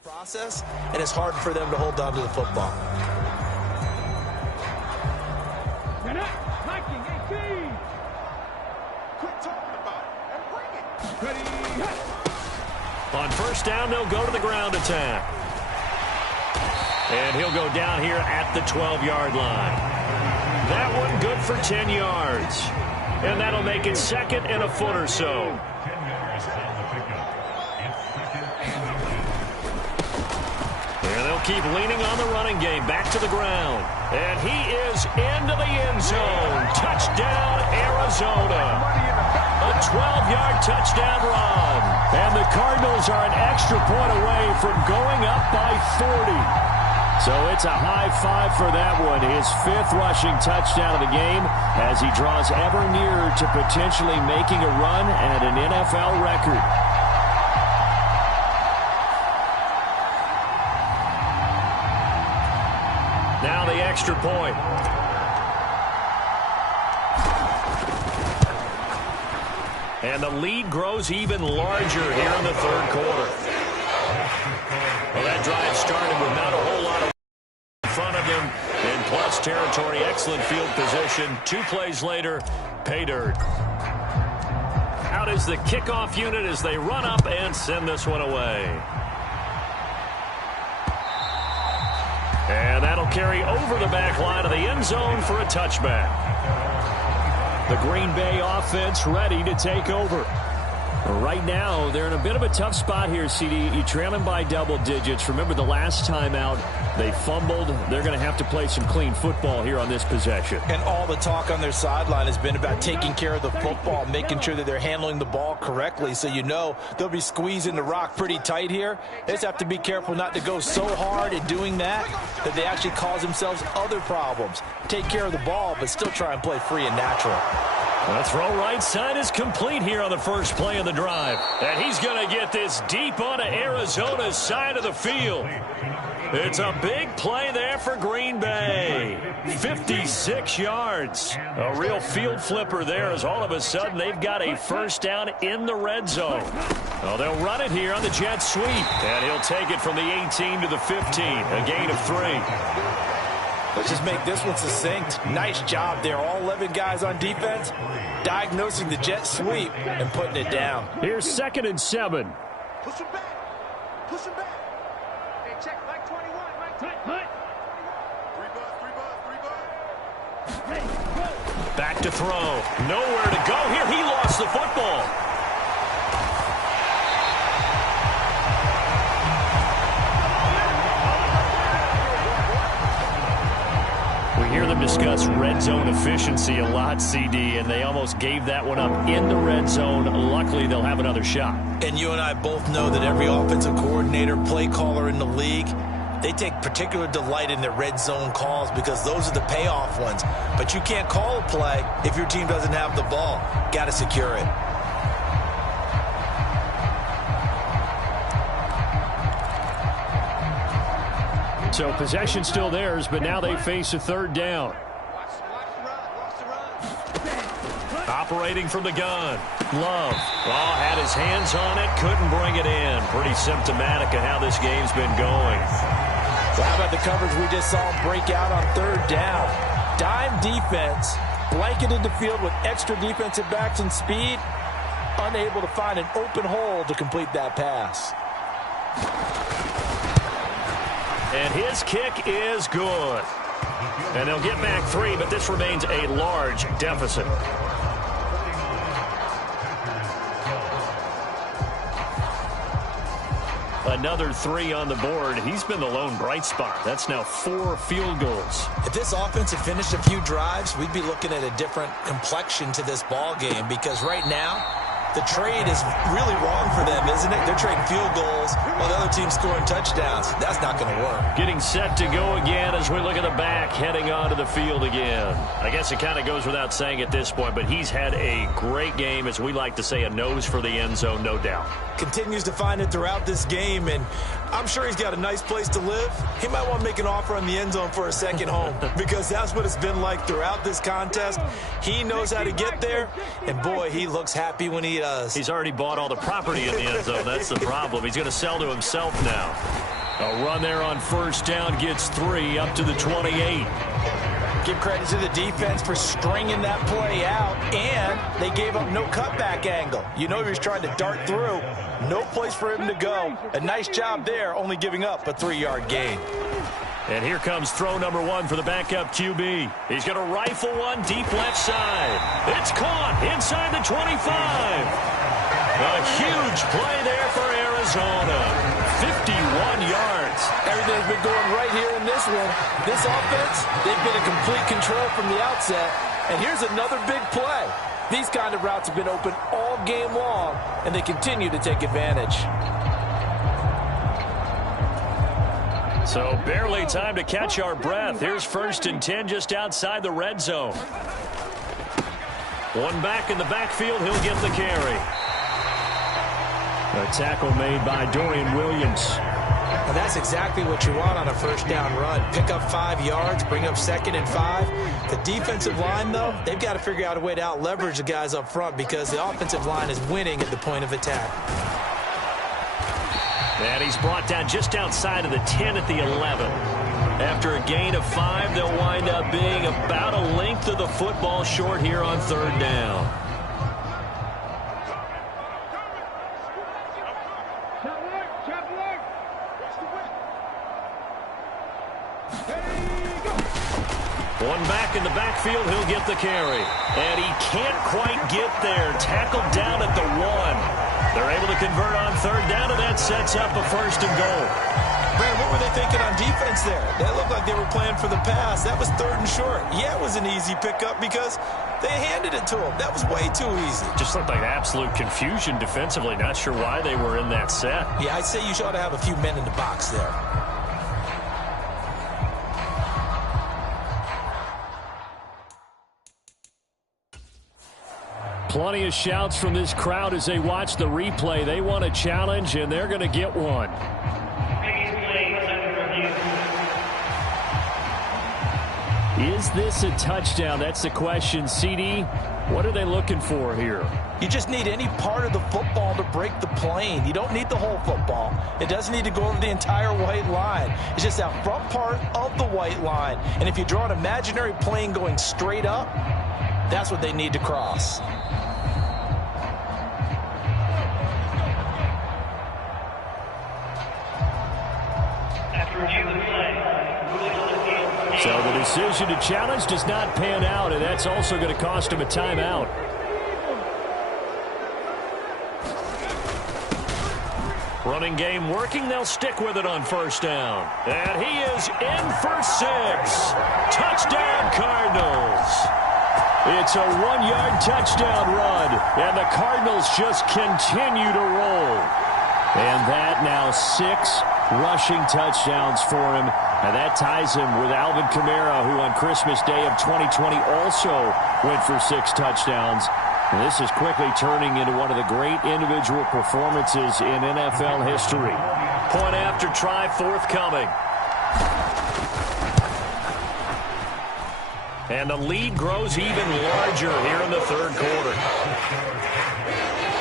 process, and it's hard for them to hold on to the football. On first down, they'll go to the ground attack. And he'll go down here at the 12-yard line. That one good for 10 yards. And that'll make it second and a foot or so. And they'll keep leaning on the running game. Back to the ground. And he is into the end zone. Touchdown, Arizona. A 12-yard touchdown run. And the Cardinals are an extra point away from going up by 40. So it's a high five for that one. His 5th rushing touchdown of the game as he draws ever nearer to potentially making a run at an NFL record. Now the extra point. And the lead grows even larger here in the 3rd quarter. Well, that drive started with not a whole lot of in front of them in plus territory. Excellent field position. 2 plays later, pay dirt. Out is the kickoff unit as they run up and send this one away. And that'll carry over the back line of the end zone for a touchback. The Green Bay offense ready to take over. Right now, they're in a bit of a tough spot here, CD. You trail them by double digits. Remember the last time out, they fumbled. They're going to have to play some clean football here on this possession. And all the talk on their sideline has been about taking care of the football, making sure that they're handling the ball correctly. So you know they'll be squeezing the rock pretty tight here. They just have to be careful not to go so hard in doing that that they actually cause themselves other problems. Take care of the ball, but still try and play free and natural. The throw right side is complete here on the first play of the drive. And he's going to get this deep onto Arizona's side of the field. It's a big play there for Green Bay. 56 yards. A real field flipper there as all of a sudden they've got a first down in the red zone. Well, they'll run it here on the jet sweep. And he'll take it from the 18 to the 15. A gain of 3. Let's just make this one succinct. Nice job there. All 11 guys on defense diagnosing the jet sweep and putting it down. Here's 2nd and 7. Push him back. Push him back. Hey, check Mike 21. Mike 21. 3 bus. Back to throw. Nowhere to go here. He lost the football. We hear them discuss red zone efficiency a lot, CD, and they almost gave that one up in the red zone. Luckily, they'll have another shot. And you and I both know that every offensive coordinator, play caller in the league, they take particular delight in their red zone calls because those are the payoff ones. But you can't call a play if your team doesn't have the ball. Got to secure it. So possession still theirs, but now they face a 3rd down. Operating from the gun. Love. Oh, had his hands on it, couldn't bring it in. Pretty symptomatic of how this game's been going. So how about the coverage we just saw break out on 3rd down? Dime defense, blanketed the field with extra defensive backs and speed, unable to find an open hole to complete that pass. And his kick is good. And they'll get back 3, but this remains a large deficit. Another 3 on the board. He's been the lone bright spot. That's now 4 field goals. If this offense had finished a few drives, we'd be looking at a different complexion to this ball game because right now, the trade is really wrong for them, isn't it? They're trading field goals while the other team's scoring touchdowns. That's not going to work. Getting set to go again as we look at the back, heading onto the field again. I guess it kind of goes without saying at this point, but he's had a great game, as we like to say, a nose for the end zone, no doubt. Continues to find it throughout this game, and I'm sure he's got a nice place to live. He might want to make an offer on the end zone for a second home because that's what it's been like throughout this contest. He knows how to get there, and boy, he looks happy when he does. He's already bought all the property in the end zone. That's the problem. He's going to sell to himself now. A run there on 1st down gets 3 up to the 28. Give credit to the defense for stringing that play out, and they gave up no cutback angle. You know he was trying to dart through. No place for him to go. A nice job there, only giving up a 3-yard gain. And here comes throw number 1 for the backup QB. He's going to rifle one deep left side. It's caught inside the 25. A huge play there for Arizona. 51 yards. offense. Everything's been going right here in this one. This offense, they've been in complete control from the outset. And here's another big play. These kind of routes have been open all game long, and they continue to take advantage. So barely time to catch our breath. Here's 1st and 10 just outside the red zone. One back in the backfield. He'll get the carry. A tackle made by Dorian Williams. Well, that's exactly what you want on a 1st down run. Pick up 5 yards, bring up 2nd and 5. The defensive line, though, they've got to figure out a way to out-leverage the guys up front because the offensive line is winning at the point of attack. And he's brought down just outside of the 10 at the 11. After a gain of 5, they'll wind up being about a length of the football short here on 3rd down. One back in the backfield, he'll get the carry. And he can't quite get there. Tackled down at the 1. They're able to convert on 3rd down, and that sets up a 1st and goal. Brad, what were they thinking on defense there? That looked like they were playing for the pass. That was 3rd and short. Yeah, it was an easy pickup because they handed it to him. That was way too easy. Just looked like absolute confusion defensively. Not sure why they were in that set. Yeah, I'd say you ought to have a few men in the box there. Plenty of shouts from this crowd as they watch the replay. They want a challenge, and they're going to get one. Is this a touchdown? That's the question. CD, what are they looking for here? You just need any part of the football to break the plane. You don't need the whole football. It doesn't need to go over the entire white line. It's just that front part of the white line. And if you draw an imaginary plane going straight up, that's what they need to cross. So the decision to challenge does not pan out, and that's also going to cost him a timeout. Running game working. They'll stick with it on 1st down. And he is in for 6. Touchdown, Cardinals. It's a 1-yard touchdown run, and the Cardinals just continue to roll. And that now 6 rushing touchdowns for him. And that ties him with Alvin Kamara, who on Christmas Day of 2020 also went for 6 touchdowns. And this is quickly turning into one of the great individual performances in NFL history. Point after try forthcoming. And the lead grows even larger here in the 3rd quarter.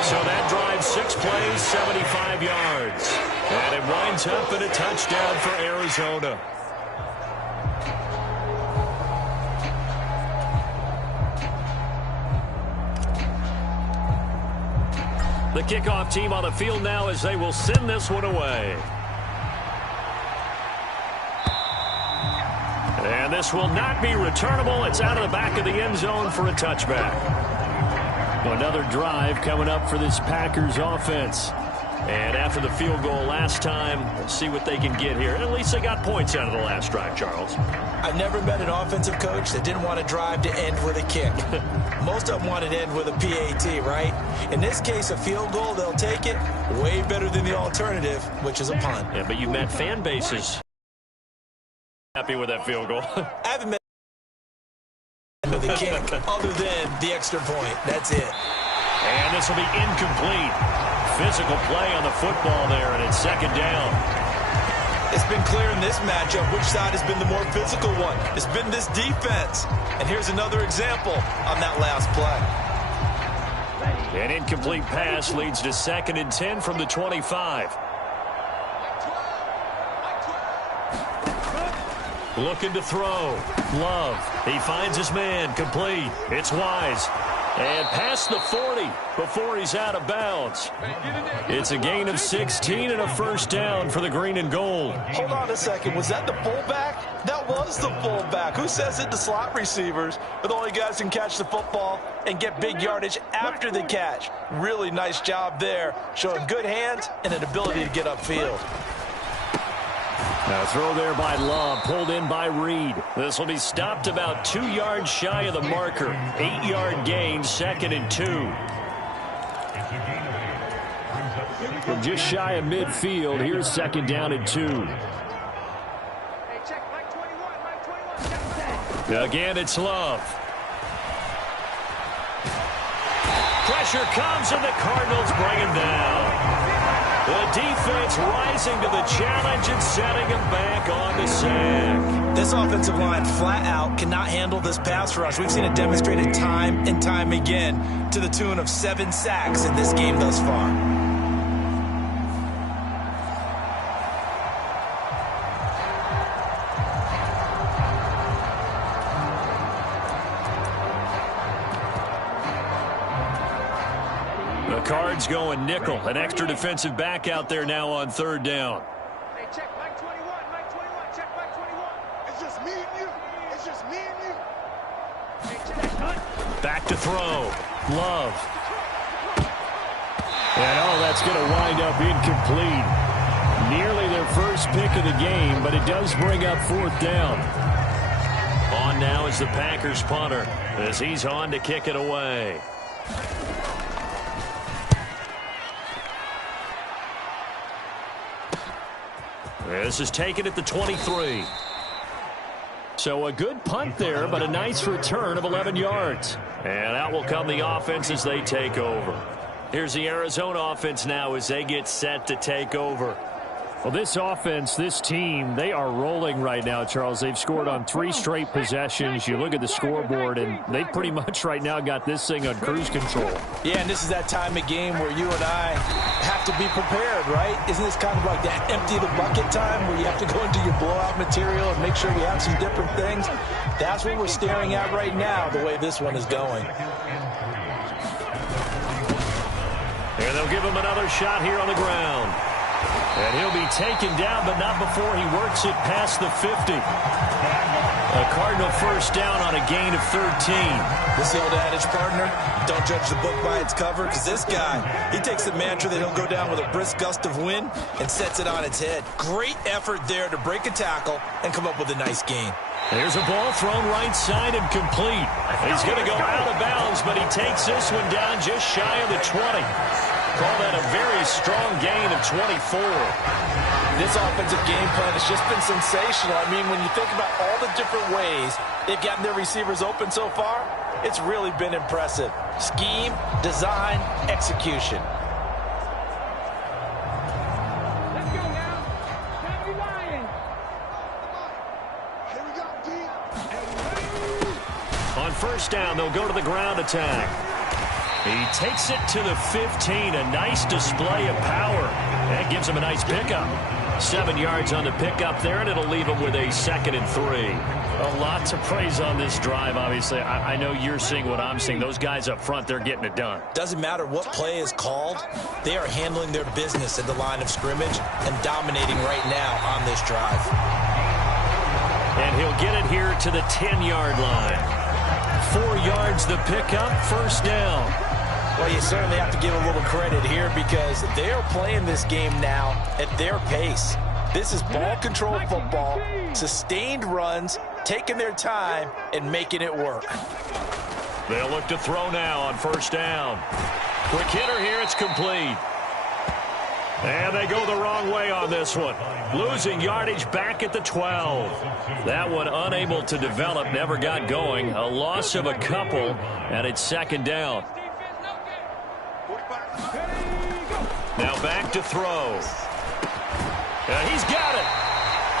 So that drives 6 plays, 75 yards. And it winds up in a touchdown for Arizona. The kickoff team on the field now as they will send this one away. And this will not be returnable. It's out of the back of the end zone for a touchback. Another drive coming up for this Packers offense. And after the field goal last time, let's see what they can get here. And at least they got points out of the last drive, Charles. I've never met an offensive coach that didn't want a drive to end with a kick. Most of them want it to end with a PAT, right? In this case, a field goal, they'll take it. Way better than the alternative, which is a punt. Yeah, but you met fan bases happy with that field goal. I haven't met with a kick other than the extra point. That's it. And this will be incomplete. Physical play on the football there, and it's 2nd down. It's been clear in this matchup which side has been the more physical one. It's been this defense. And here's another example on that last play. An incomplete pass leads to 2nd and 10 from the 25. Looking to throw. Love. He finds his man. Complete. It's Wise. And past the 40 before he's out of bounds. It's a gain of 16 and a 1st down for the green and gold. Hold on a second. Was that the fullback? That was the fullback. Who says it? The slot receivers are the only guys who can catch the football and get big yardage after the catch. Really nice job there, showing good hands and an ability to get upfield. A throw there by Love, pulled in by Reed. This will be stopped about 2 yards shy of the marker. 8-yard gain, 2nd and 2. From just shy of midfield, here's 2nd down and 2. Again, it's Love. Pressure comes, and the Cardinals bring him down. The defense rising to the challenge and setting him back on the sack. This offensive line flat out cannot handle this pass rush. We've seen it demonstrated time and time again to the tune of 7 sacks in this game thus far. Cards going nickel. An extra defensive back out there now on 3rd down. Hey, check Mike 21, Mike 21, check Mike 21. It's just me and you. It's just me and you. Hey, check. Back to throw. Love. And that's going to wind up incomplete. Nearly their first pick of the game, but it does bring up 4th down. On now is the Packers punter as he's on to kick it away. This is taken at the 23. So a good punt there, but a nice return of 11 yards. And out will come the offense as they take over. Here's the Arizona offense now as they get set to take over. Well, this offense, this team, they are rolling right now, Charles. They've scored on 3 straight possessions. You look at the scoreboard, and they pretty much right now got this thing on cruise control. Yeah, and this is that time of game where you and I have to be prepared, right? Isn't this kind of like that empty the bucket time where you have to go into your blowout material and make sure you have some different things? That's what we're staring at right now, the way this one is going. And they'll give him another shot here on the ground. And he'll be taken down, but not before he works it past the 50. A Cardinal first down on a gain of 13. This is the old adage, partner. Don't judge the book by its cover, because this guy, he takes the mantra that he'll go down with a brisk gust of wind and sets it on its head. Great effort there to break a tackle and come up with a nice gain. There's a ball thrown right side and complete. He's going to go out of bounds, but he takes this one down just shy of the 20. Call that a very strong gain of 24. This offensive game plan has just been sensational. I mean, when you think about all the different ways they've gotten their receivers open so far, it's really been impressive. Scheme, design, execution. Let's go now. Time to Lion. Here we go, D. On first down, they'll go to the ground attack. He takes it to the 15. A nice display of power. That gives him a nice pickup. 7 yards on the pickup there, and it'll leave him with a 2nd and 3. A lot to praise on this drive, obviously. I know you're seeing what I'm seeing. Those guys up front, they're getting it done. Doesn't matter what play is called. They are handling their business at the line of scrimmage and dominating right now on this drive. And he'll get it here to the 10-yard line. 4 yards the pickup, first down. Well, you certainly have to give a little credit here because they are playing this game now at their pace. This is ball control football, sustained runs, taking their time, and making it work. They'll look to throw now on first down. Quick hitter here, it's complete. And they go the wrong way on this one. Losing yardage back at the 12. That one unable to develop, never got going. A loss of a couple, and it's 2nd down. Now back to throw. He's got it.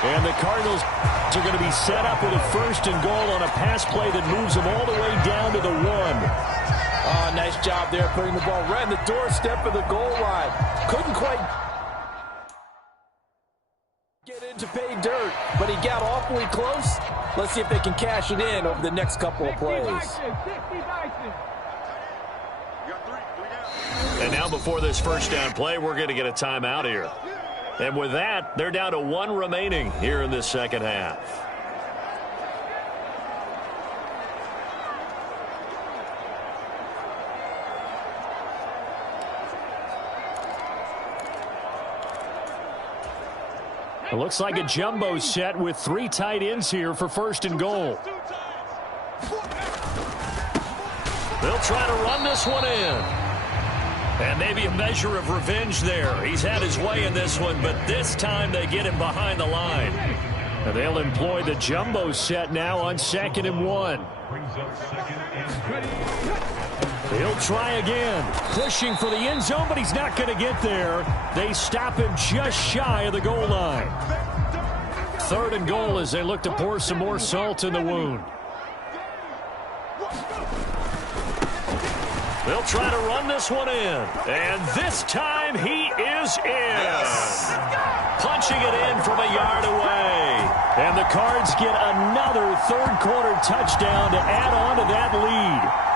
And the Cardinals are going to be set up with a 1st and goal on a pass play that moves them all the way down to the 1. Oh, nice job there putting the ball right on the doorstep of the goal line. Couldn't quite get into pay dirt, but he got awfully close. Let's see if they can cash it in over the next couple of plays. And now before this first down play, we're going to get a timeout here. And with that, they're down to 1 remaining here in this second half. It looks like a jumbo set with 3 tight ends here for 1st and goal. They'll try to run this one in. And maybe a measure of revenge there. He's had his way in this one, but this time they get him behind the line. And they'll employ the jumbo set now on 2nd and 1. He'll try again, pushing for the end zone, but he's not going to get there. They stop him just shy of the goal line. 3rd and goal as they look to pour some more salt in the wound. They'll try to run this one in. And this time he is in. Yes. Punching it in from a yard away. And the Cards get another 3rd quarter touchdown to add on to that lead.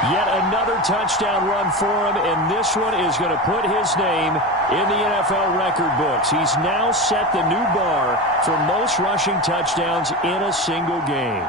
Yet another touchdown run for him, and this one is going to put his name in the NFL record books. He's now set the new bar for most rushing touchdowns in a single game.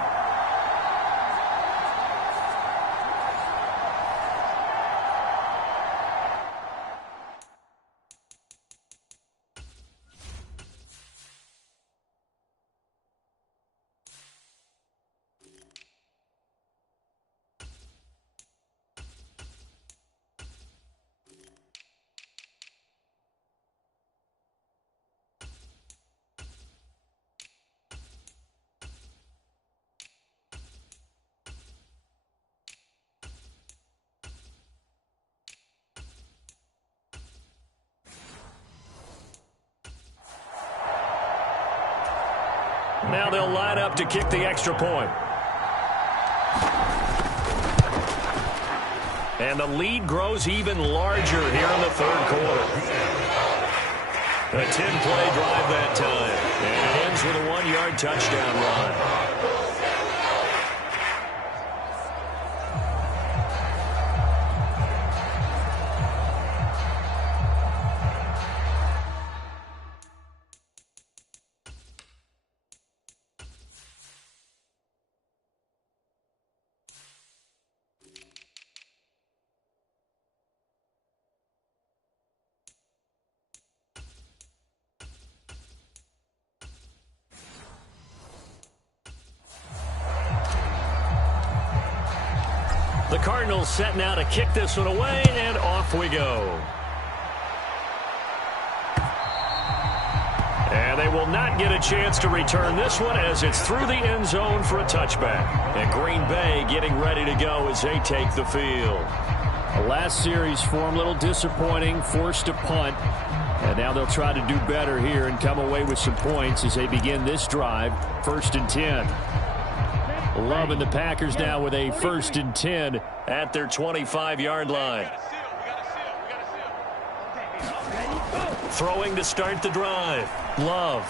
Now they'll line up to kick the extra point. And the lead grows even larger here in the 3rd quarter. A 10-play drive that time. And it ends with a 1-yard touchdown run. The Cardinals set now to kick this one away, and off we go. And they will not get a chance to return this one as it's through the end zone for a touchback. And Green Bay getting ready to go as they take the field. The last series for them, a little disappointing, forced to punt. And now they'll try to do better here and come away with some points as they begin this drive, 1st and 10. Love and the Packers now with a 1st and 10 at their 25-yard line. Throwing to start the drive. Love.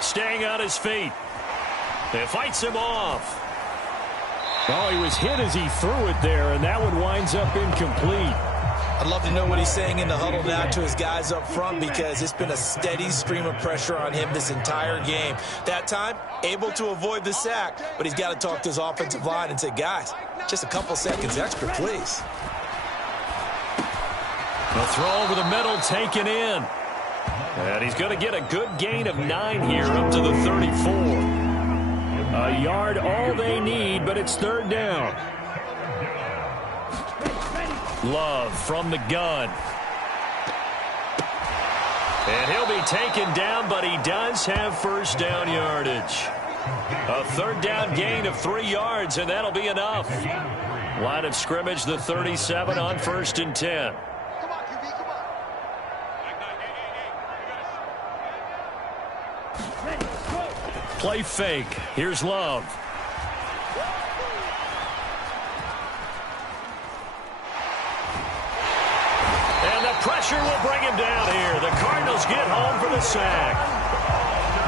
Staying on his feet. It fights him off. Oh, he was hit as he threw it there, and that one winds up incomplete. I'd love to know what he's saying in the huddle now to his guys up front, because it's been a steady stream of pressure on him this entire game. That time, able to avoid the sack, but he's got to talk to his offensive line and say, guys, just a couple seconds extra, please. A throw over the middle taken in. And he's going to get a good gain of 9 here up to the 34. A yard all they need, but it's 3rd down. Love from the gun. And he'll be taken down, but he does have 1st down yardage. A 3rd down gain of 3 yards, and that'll be enough. Line of scrimmage, the 37 on 1st and 10. Play fake. Here's Love. And the pressure will bring him down here. The Cardinals get home for the sack.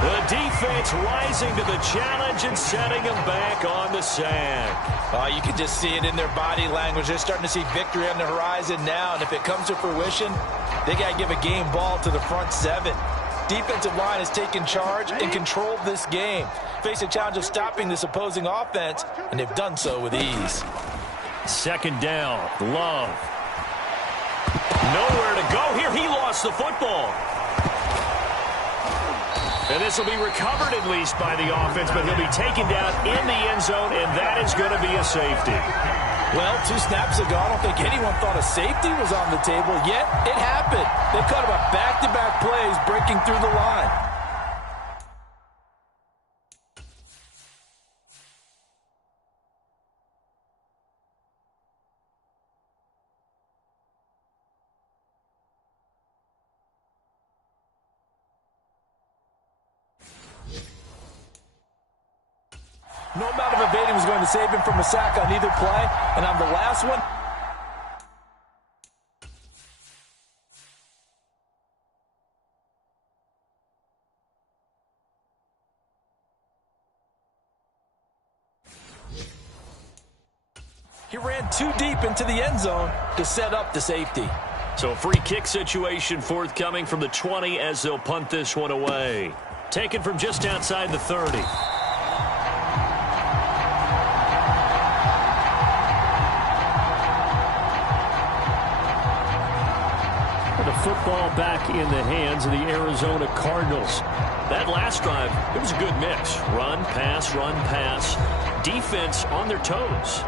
The defense rising to the challenge and setting him back on the sack. You can just see it in their body language. They're starting to see victory on the horizon now, and if it comes to fruition, they got to give a game ball to the front 7. Defensive line has taken charge and controlled this game. Face a challenge of stopping this opposing offense, and they've done so with ease. 2nd down, Love. Nowhere to go here. He lost lost the football. And this will be recovered at least by the offense, but he'll be taken down in the end zone, and that is going to be a safety. Well, 2 snaps ago, I don't think anyone thought a safety was on the table, yet it happened. They caught him a back-to-back plays breaking through the line. No amount of evading was going to save him from a sack on either play. And on the last one, he ran too deep into the end zone to set up the safety. So a free kick situation forthcoming from the 20 as they'll punt this one away. Taken from just outside the 30. Football back in the hands of the Arizona Cardinals. That last drive, it was a good mix. Run, pass, defense on their toes.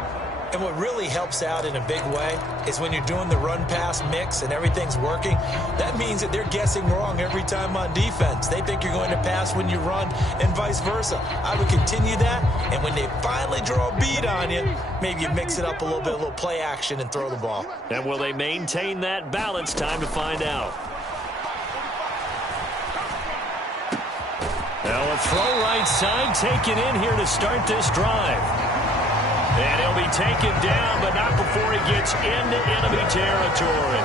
And what really helps out in a big way is when you're doing the run-pass mix and everything's working, that means that they're guessing wrong every time on defense. They think you're going to pass when you run and vice versa. I would continue that, and when they finally draw a bead on you, maybe you mix it up a little play action and throw the ball. And will they maintain that balance? Time to find out. Now a throw right side taken in here to start this drive. And he'll be taken down, but not before he gets into enemy territory.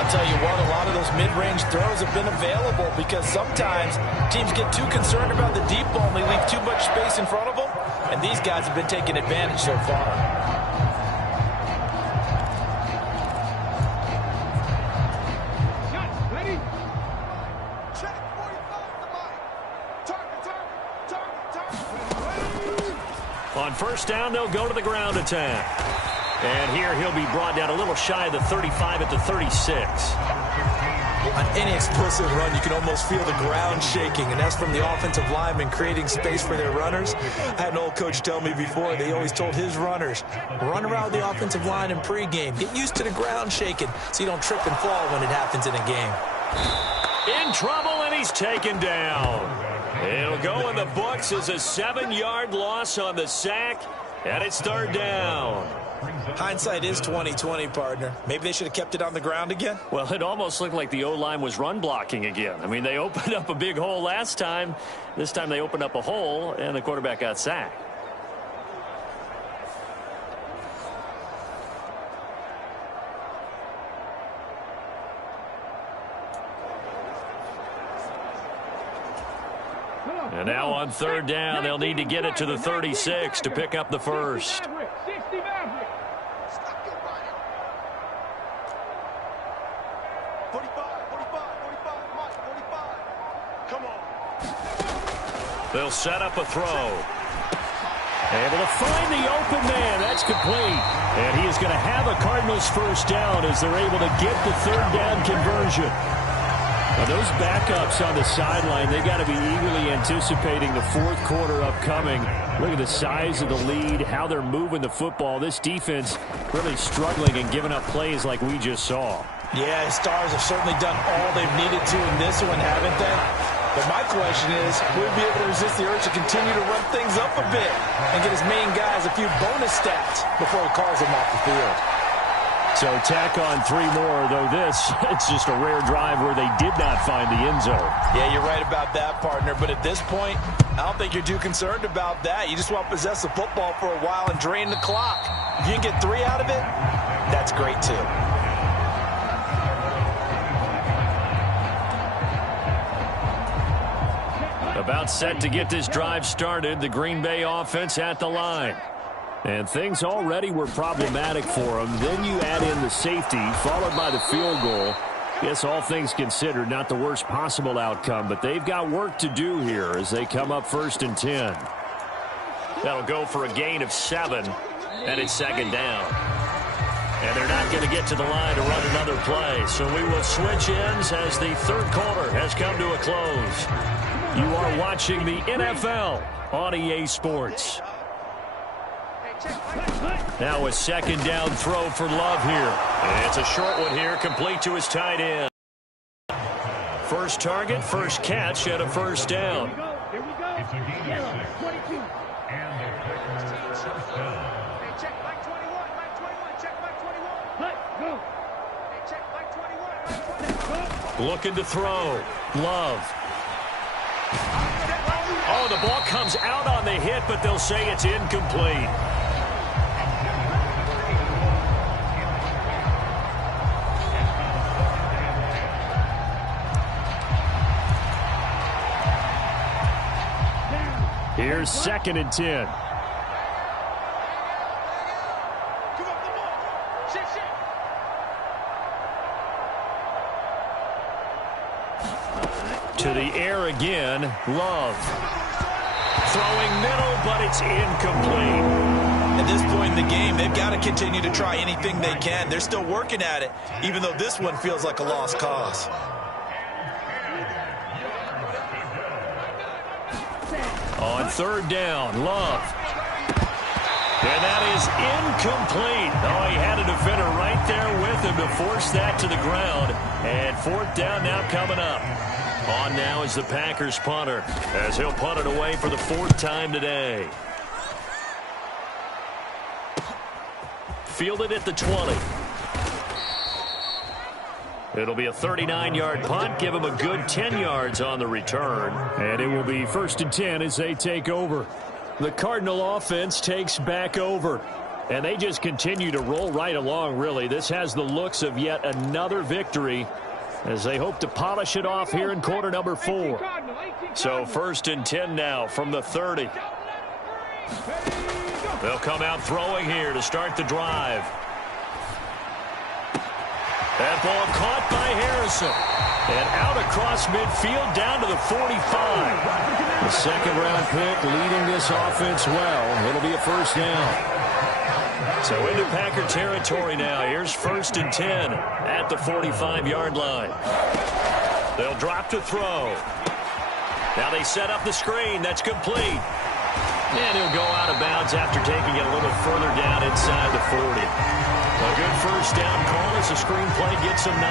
I'll tell you what, a lot of those mid-range throws have been available because sometimes teams get too concerned about the deep ball and they leave too much space in front of them. And these guys have been taking advantage so far. On first down, they'll go to the ground attack. And here he'll be brought down a little shy of the 35 at the 36. On any explosive run, you can almost feel the ground shaking, and that's from the offensive linemen creating space for their runners. I had an old coach tell me before, they always told his runners, run around the offensive line in pregame. Get used to the ground shaking so you don't trip and fall when it happens in a game. In trouble, and he's taken down. It'll go in the books as a 7-yard loss on the sack, and it's third down. Hindsight is 20/20, partner. Maybe they should have kept it on the ground again. Well, it almost looked like the O-line was run blocking again. I mean, they opened up a big hole last time. This time they opened up a hole, and the quarterback got sacked. And now on third down, they'll need to get it to the 36 to pick up the first. They'll set up a throw. Able to find the open man. That's complete. And he is going to have a Cardinals first down as they're able to get the third down conversion. Now those backups on the sideline, they've got to be eagerly anticipating the fourth quarter upcoming. Look at the size of the lead, how they're moving the football. This defense really struggling and giving up plays like we just saw. Yeah, Stars have certainly done all they've needed to in this one, haven't they? But my question is, will he be able to resist the urge to continue to run things up a bit and get his main guys a few bonus stats before he calls them off the field? So tack on 3 more, though it's just a rare drive where they did not find the end zone. Yeah, you're right about that, partner. But at this point, I don't think you're too concerned about that. You just want to possess the football for a while and drain the clock. If you can get 3 out of it, that's great, too. About set to get this drive started, the Green Bay offense at the line. And things already were problematic for them. Then you add in the safety, followed by the field goal. Yes, all things considered, not the worst possible outcome, but they've got work to do here as they come up 1st and 10. That'll go for a gain of 7, and it's second down. And they're not going to get to the line to run another play. So we will switch ends as the third quarter has come to a close. You are watching the NFL on EA Sports. Now a second down throw for Love here. It's a short one here, complete to his tight end. First target, first catch, and a first down. Here we go. It's a gain of 22. And their first down. Hey, check Mike 21. Mike 21. Check Mike 21. Let's go. Hey, check Mike 21. Mike 21. Looking to throw. Love. Oh, the ball comes out on the hit, but they'll say it's incomplete. Here's 2nd and 10. To the air again, Love. Throwing middle, but it's incomplete. At this point in the game, they've got to continue to try anything they can. They're still working at it, even though this one feels like a lost cause. On third down, Love. And that is incomplete. Oh, he had a defender right there with him to force that to the ground. And fourth down now coming up. On now is the Packers punter, as he'll punt it away for the 4th time today. Fielded at the 20. It'll be a 39-yard punt. Give him a good 10 yards on the return. And it will be 1st and 10 as they take over. The Cardinal offense takes back over. And they just continue to roll right along, really. This has the looks of yet another victory as they hope to polish it off here in quarter number 4. So 1st and 10 now from the 30. They'll come out throwing here to start the drive. That ball caught by Harrison. And out across midfield down to the 45. The second-round pick leading this offense well. It'll be a first down. So into Packer territory now. Here's 1st and 10 at the 45-yard line. They'll drop to throw. Now they set up the screen. That's complete. And he'll go out of bounds after taking it a little further down inside the 40. A good first down call as the screen play gets him 9.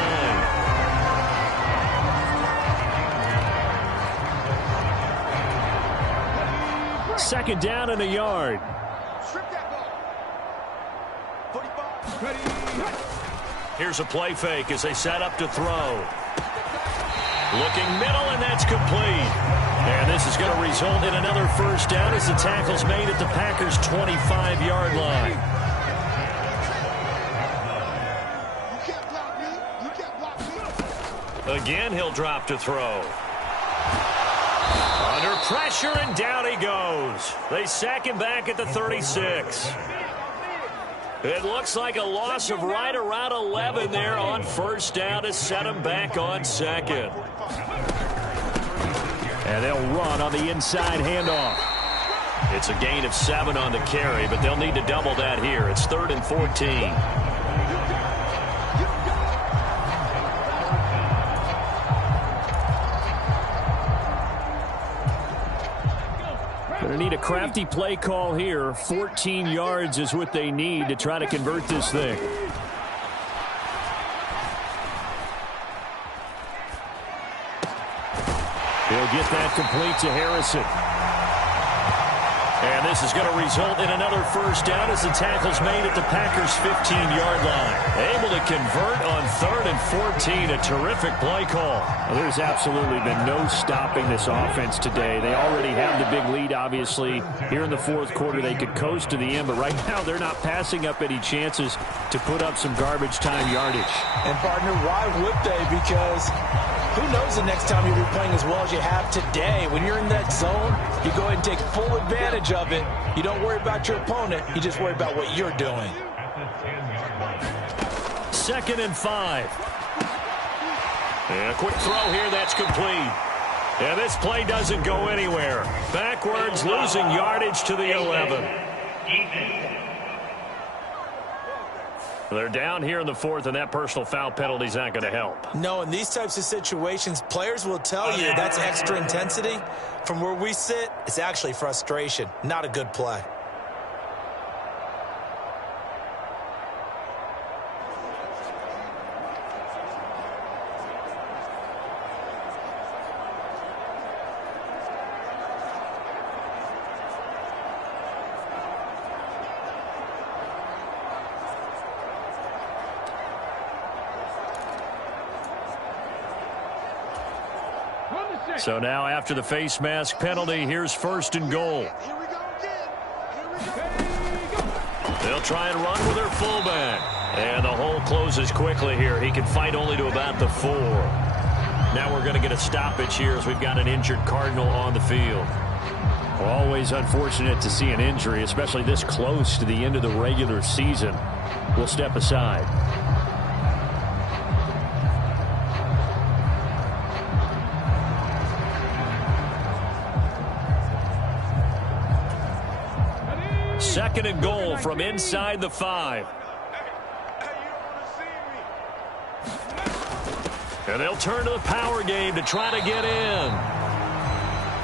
Second down and a yard. Here's a play fake as they set up to throw. Looking middle, and that's complete. And this is going to result in another first down as the tackle's made at the Packers' 25-yard line. Again, he'll drop to throw. Under pressure, and down he goes. They sack him back at the 36. It looks like a loss of right around 11 there on first down to set him back on second. And they'll run on the inside handoff. It's a gain of 7 on the carry, but they'll need to double that here. It's 3rd and 14. Going to need a crafty play call here. 14 yards is what they need to try to convert this thing. He'll get that complete to Harrison. And this is going to result in another first down as the tackle's made at the Packers' 15-yard line. Able to convert on 3rd and 14. A terrific play call. Well, there's absolutely been no stopping this offense today. They already have the big lead, obviously. Here in the 4th quarter, they could coast to the end, but right now they're not passing up any chances to put up some garbage time yardage. And, partner, why would they? Because who knows the next time you'll be playing as well as you have today. When you're in that zone, you go ahead and take full advantage of it. You don't worry about your opponent. You just worry about what you're doing. 2nd and 5. And a quick throw here. That's complete. And this play doesn't go anywhere. Backwards, losing yardage to the 11. They're down here in the fourth, and that personal foul penalty is not going to help. No, in these types of situations, players will tell you that's extra intensity. From where we sit, it's actually frustration, not a good play. So now after the face mask penalty, here's first and goal. They'll try and run with their fullback. And the hole closes quickly here. He can fight only to about the 4. Now we're going to get a stoppage here as we've got an injured Cardinal on the field. Always unfortunate to see an injury, especially this close to the end of the regular season. We'll step aside. Second and goal from inside the 5. And they'll turn to the power game to try to get in.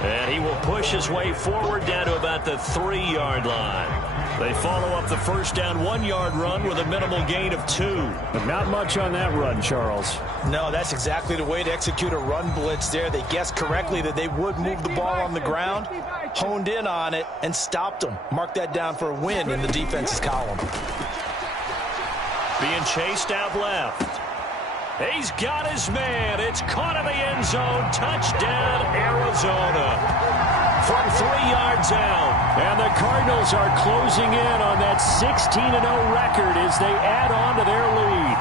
And he will push his way forward down to about the 3-yard line. They follow up the first down 1-yard run with a minimal gain of 2. But not much on that run, Charles. No, that's exactly the way to execute a run blitz there. They guessed correctly that they would move the ball on the ground, honed in on it, and stopped them. Mark that down for a win in the defense's column. Being chased out left. He's got his man. It's caught in the end zone. Touchdown, Arizona. From 3 yards out. And the Cardinals are closing in on that 16-0 record as they add on to their lead.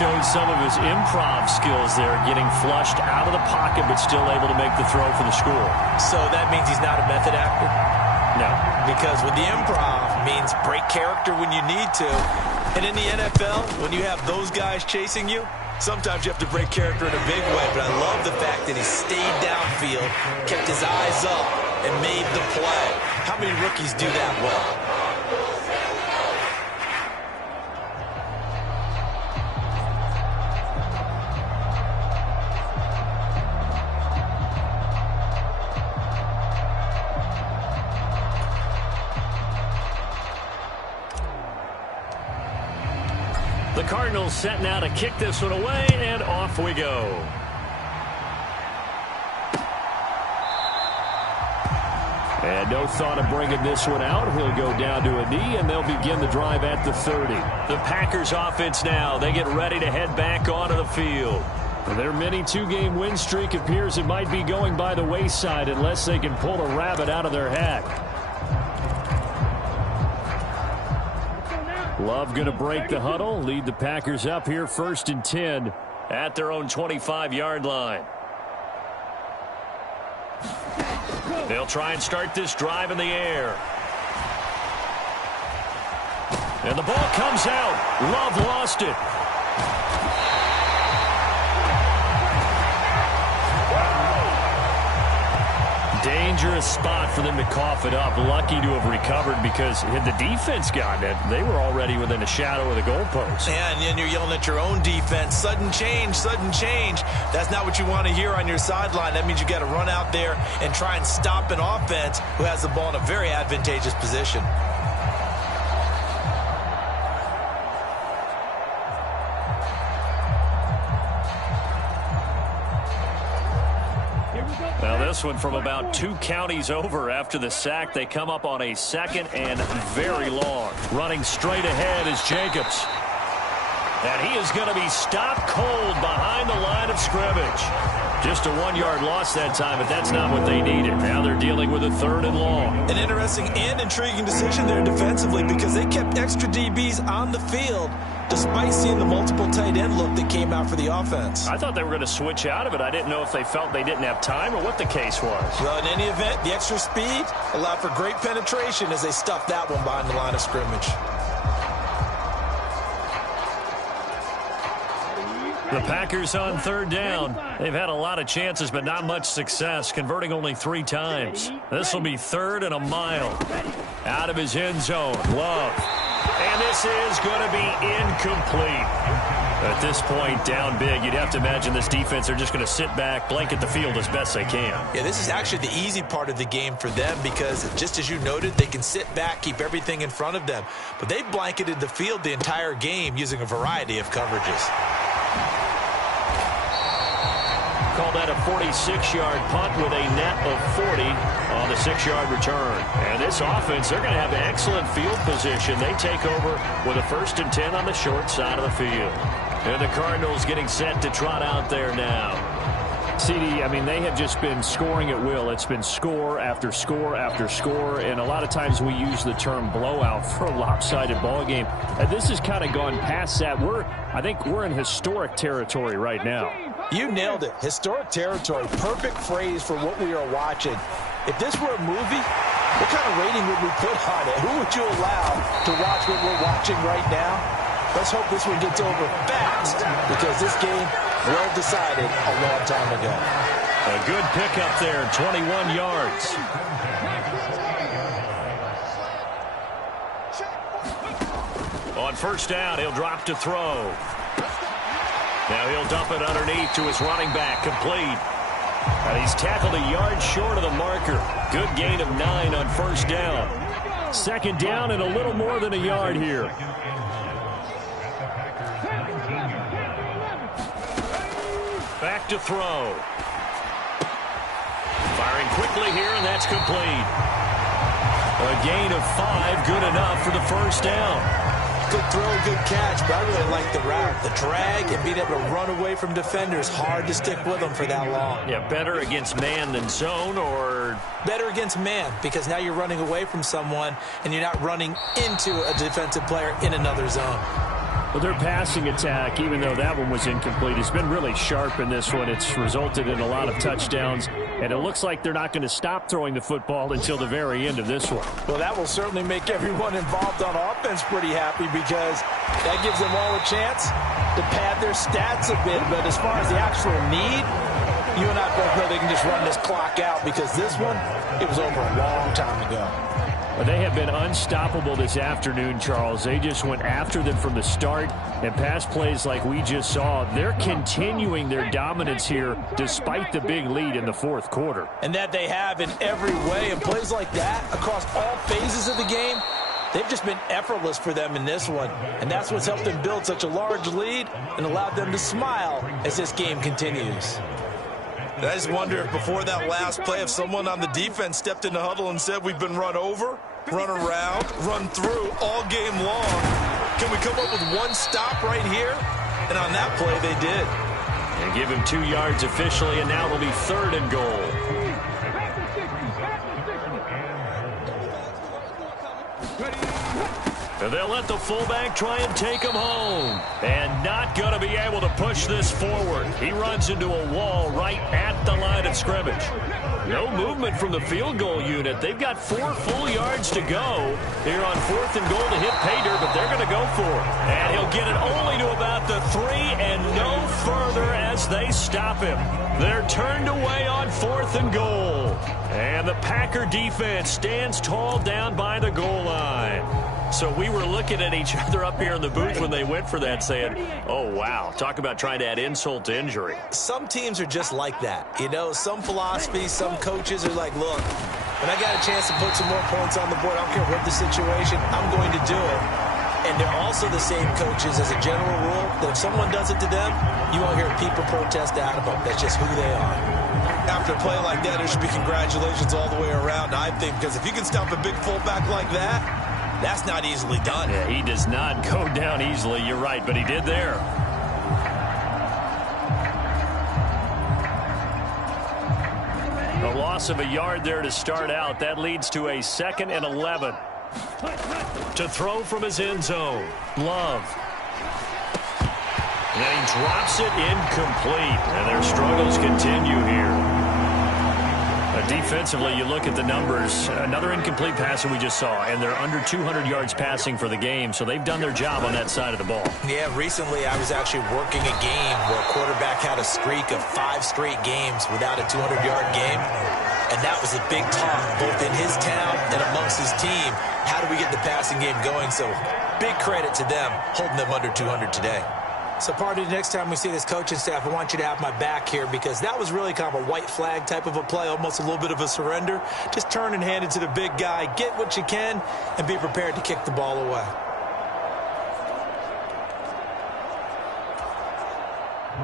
Showed some of his improv skills there, getting flushed out of the pocket but still able to make the throw for the score. So that means he's not a method actor? No. Because with the improv means break character when you need to. And in the NFL, when you have those guys chasing you, sometimes you have to break character in a big way. But I love the fact that he stayed downfield, kept his eyes up, and made the play. How many rookies do that well? The Cardinals set now to kick this one away, and off we go. And no thought of bringing this one out. He'll go down to a knee, and they'll begin the drive at the 30. The Packers offense now. They get ready to head back onto the field. Their mini 2-game win streak appears it might be going by the wayside unless they can pull a rabbit out of their hat. Love going to break the huddle, lead the Packers up here first and 10 at their own 25-yard line. They'll try and start this drive in the air. And the ball comes out. Love lost it. Dangerous spot for them to cough it up. Lucky to have recovered because had the defense gotten it, they were already within a shadow of the goalpost. Yeah, and then you're yelling at your own defense. Sudden change, sudden change. That's not what you want to hear on your sideline. That means you got to run out there and try and stop an offense who has the ball in a very advantageous position. Now this one from about 2 counties over after the sack. They come up on a 2nd and very long. Running straight ahead is Jacobs. And he is going to be stopped cold behind the line of scrimmage. Just a 1-yard loss that time, but that's not what they needed. Now they're dealing with a 3rd and long. An interesting and intriguing decision there defensively because they kept extra DBs on the field despite seeing the multiple tight end look that came out for the offense. I thought they were going to switch out of it. I didn't know if they felt they didn't have time or what the case was. Well, in any event, the extra speed allowed for great penetration as they stuffed that one behind the line of scrimmage. The Packers on 3rd down. They've had a lot of chances, but not much success, converting only 3 times. This will be 3rd and a mile. Out of his end zone. Love And this is going to be incomplete. At this point, down big, you'd have to imagine this defense are just going to sit back, blanket the field as best they can. Yeah, this is actually the easy part of the game for them because, just as you noted, they can sit back, keep everything in front of them. But they blanketed the field the entire game using a variety of coverages. Call that a 46-yard punt with a net of 40 on the 6-yard return. And this offense, they're going to have excellent field position. They take over with a 1st and 10 on the short side of the field. And the Cardinals getting set to trot out there now. CD, I mean, they have just been scoring at will. It's been score after score after score, and a lot of times we use the term blowout for a lopsided ball game. And this has kind of gone past that. I think we're in historic territory right now. You nailed it. Historic territory. Perfect phrase for what we are watching. If this were a movie, what kind of rating would we put on it? Who would you allow to watch what we're watching right now? Let's hope this one gets over fast because this game well decided a long time ago. A good pickup there, 21 yards. On 1st down, he'll drop to throw. Now he'll dump it underneath to his running back, complete. And he's tackled a yard short of the marker. Good gain of 9 on 1st down. 2nd down and a little more than a yard here. Back to throw. Firing quickly here, and that's complete. A gain of 5, good enough for the 1st down. Good throw, good catch, but I really like the route. The drag and being able to run away from defenders, hard to stick with them for that long. Yeah, better against man than zone, or? Better against man, because now you're running away from someone and you're not running into a defensive player in another zone. Well, their passing attack, even though that one was incomplete, has been really sharp in this one. It's resulted in a lot of touchdowns, and it looks like they're not going to stop throwing the football until the very end of this one. Well, that will certainly make everyone involved on offense pretty happy because that gives them all a chance to pad their stats a bit. But as far as the actual need, you and I both know they can just run this clock out because this one, it was over a long time ago. Well, they have been unstoppable this afternoon, Charles. They just went after them from the start, and pass plays like we just saw, they're continuing their dominance here despite the big lead in the 4th quarter. And that they have in every way, and plays like that across all phases of the game, they've just been effortless for them in this one. And that's what's helped them build such a large lead and allowed them to smile as this game continues. I just wonder if before that last play, if someone on the defense stepped in the huddle and said, we've been run over, run around, run through all game long. Can we come up with one stop right here? And on that play, they did. And give him 2 yards officially, and now it'll be 3rd and goal. And they'll let the fullback try and take him home. And not going to be able to push this forward. He runs into a wall right at the line of scrimmage. No movement from the field goal unit. They've got 4 full yards to go here on 4th and goal to hit pay dirt, but they're going to go for it. And he'll get it only to about the 3 and no further as they stop him. They're turned away on 4th and goal. And the Packer defense stands tall down by the goal line. So we were looking at each other up here in the booth when they went for that saying, oh, wow, talk about trying to add insult to injury. Some teams are just like that. You know, some philosophies, some coaches are like, look, when I got a chance to put some more points on the board, I don't care what the situation, I'm going to do it. And they're also the same coaches as a general rule that if someone does it to them, you won't hear people protest out of them. That's just who they are. After a play like that, there should be congratulations all the way around, I think, because if you can stop a big fullback like that, that's not easily done. Yeah, he does not go down easily. You're right, but he did there. A loss of a yard there to start out. That leads to a 2nd and 11. To throw from his end zone. Love. And he drops it incomplete. And their struggles continue here. Defensively, you look at the numbers. Another incomplete pass that we just saw, and they're under 200 yards passing for the game, so they've done their job on that side of the ball. Yeah, recently I was actually working a game where a quarterback had a streak of 5 straight games without a 200-yard game. And that was a big talk, both in his town and amongst his team. How do we get the passing game going? So big credit to them, holding them under 200 today. So, partner, next time we see this coaching staff, I want you to have my back here because that was really kind of a white flag type of a play, almost a little bit of a surrender. Just turn and hand it to the big guy, get what you can, and be prepared to kick the ball away.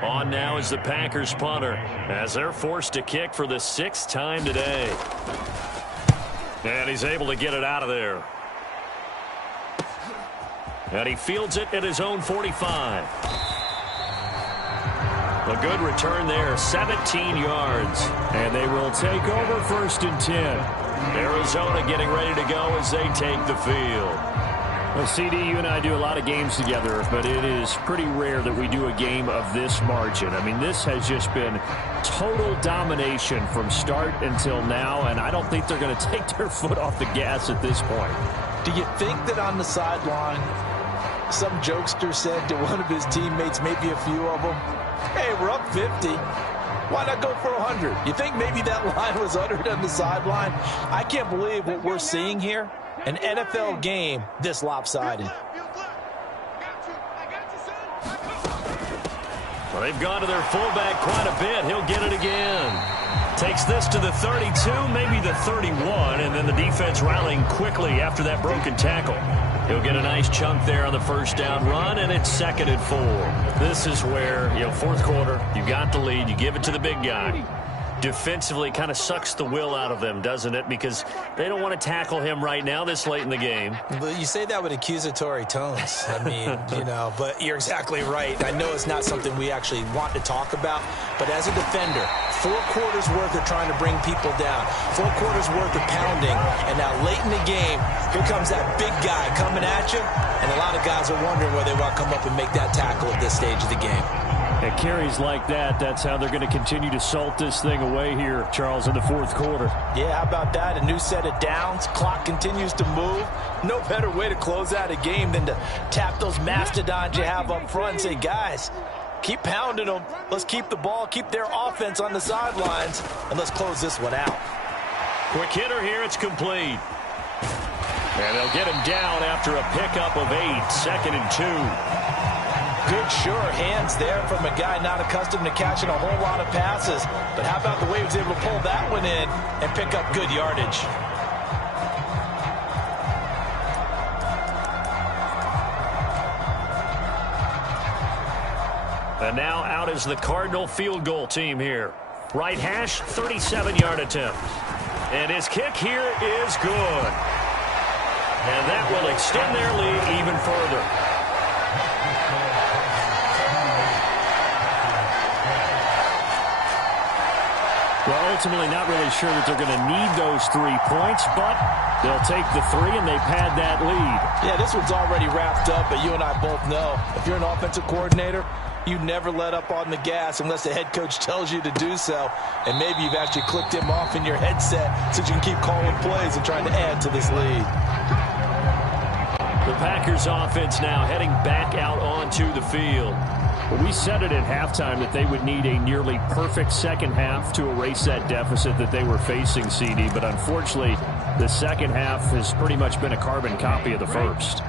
On now is the Packers punter as they're forced to kick for the 6th time today. And he's able to get it out of there. And he fields it at his own 45. A good return there, 17 yards. And they will take over 1st and 10. Arizona getting ready to go as they take the field. Well, CD, you and I do a lot of games together, but it is pretty rare that we do a game of this margin. I mean, this has just been total domination from start until now, and I don't think they're going to take their foot off the gas at this point. Do you think that on the sideline, some jokester said to one of his teammates, maybe a few of them, hey, we're up 50. Why not go for 100? You think maybe that line was uttered on the sideline? I can't believe what we're seeing here. An NFL game this lopsided. Well, they've gone to their fullback quite a bit. He'll get it again. Takes this to the 32, maybe the 31, and then the defense rallying quickly after that broken tackle. He'll get a nice chunk there on the 1st down run, and it's 2nd and 4. This is where, 4th quarter, you got the lead, you give it to the big guy. Defensively kind of sucks the will out of them, doesn't it? Because they don't want to tackle him right now this late in the game. But you say that with accusatory tones. I mean, but you're exactly right. I know it's not something we actually want to talk about, but as a defender, 4 quarters worth of trying to bring people down, 4 quarters worth of pounding, and now late in the game, here comes that big guy coming at you, and a lot of guys are wondering whether they want to come up and make that tackle at this stage of the game. At carries like that, that's how they're going to continue to salt this thing away here, Charles, in the 4th quarter. Yeah, how about that? A new set of downs. Clock continues to move. No better way to close out a game than to tap those mastodons you have up front and say, guys, keep pounding them. Let's keep the ball, keep their offense on the sidelines, and let's close this one out. Quick hitter here. It's complete. And they'll get him down after a pickup of 8, 2nd and 2. Good, sure hands there from a guy not accustomed to catching a whole lot of passes. But how about the way he was able to pull that one in and pick up good yardage? And now out is the Cardinal field goal team here. Right hash, 37-yard attempt. And his kick here is good. And that will extend their lead even further. Well, ultimately not really sure that they're going to need those 3 points, but they'll take the 3 and they pad that lead. Yeah, this one's already wrapped up, but you and I both know if you're an offensive coordinator, you never let up on the gas unless the head coach tells you to do so. And maybe you've actually clicked him off in your headset so you can keep calling plays and trying to add to this lead. The Packers offense now heading back out onto the field. Well, we said it at halftime that they would need a nearly perfect second half to erase that deficit that they were facing, CD. But unfortunately, the second half has pretty much been a carbon copy of the first.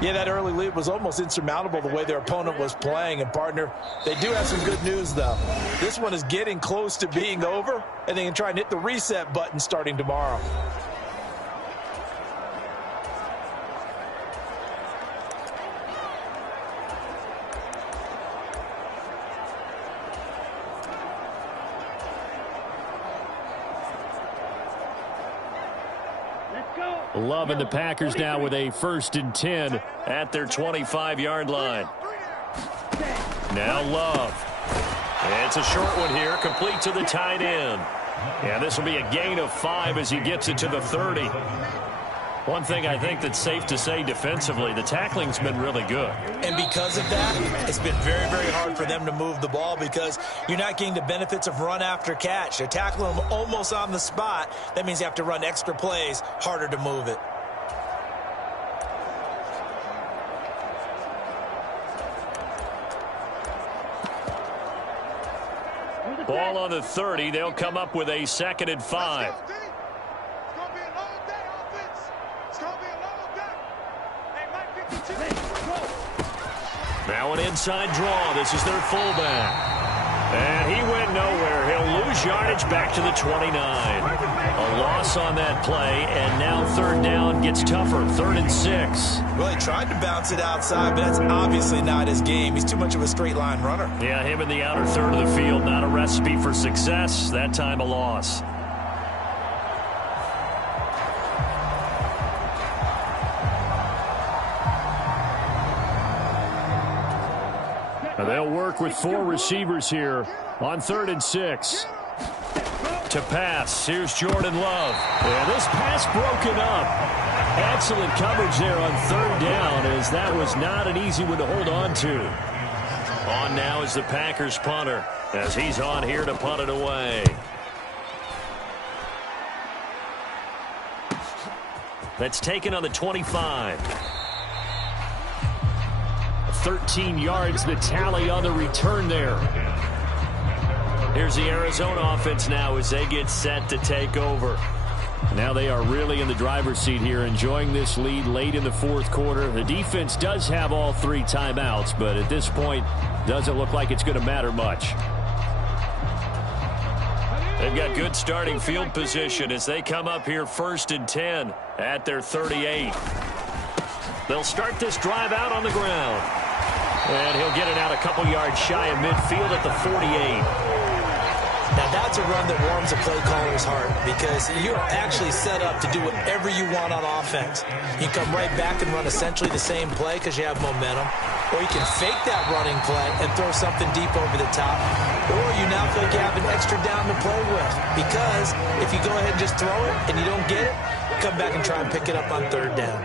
Yeah, that early lead was almost insurmountable the way their opponent was playing. And, partner, they do have some good news, though. This one is getting close to being over, and they can try and hit the reset button starting tomorrow. Love and the Packers now with a 1st and 10 at their 25-yard line. Now Love. It's a short one here, complete to the tight end. Yeah, this will be a gain of 5 as he gets it to the 30. One thing I think that's safe to say defensively, the tackling's been really good. And because of that, it's been very, very hard for them to move the ball because you're not getting the benefits of run after catch. They're tackling them almost on the spot. That means you have to run extra plays, harder to move it. Ball on the 30. They'll come up with a 2nd and 5. Now an inside draw. This is their fullback. And he went nowhere. He'll lose yardage back to the 29. A loss on that play, and now 3rd down gets tougher. 3rd and 6. Well, he tried to bounce it outside, but that's obviously not his game. He's too much of a straight line runner. Yeah, him in the outer third of the field. Not a recipe for success. That time a loss. They'll work with 4 receivers here on 3rd and 6. To pass, here's Jordan Love. And this pass broken up. Excellent coverage there on 3rd down, as that was not an easy one to hold on to. On now is the Packers punter, as he's on here to punt it away. That's taken on the 25. 13 yards, the tally on the return there. Here's the Arizona offense now as they get set to take over. Now they are really in the driver's seat here, enjoying this lead late in the 4th quarter. The defense does have all 3 timeouts, but at this point, doesn't look like it's going to matter much. They've got good starting field position as they come up here 1st and 10 at their 38. They'll start this drive out on the ground. And he'll get it out a couple yards shy of midfield at the 48. Now that's a run that warms a play caller's heart, because you're actually set up to do whatever you want on offense. You come right back and run essentially the same play because you have momentum, or you can fake that running play and throw something deep over the top, or you now feel like you have an extra down to play with, because if you go ahead and just throw it and you don't get it, come back and try and pick it up on 3rd down.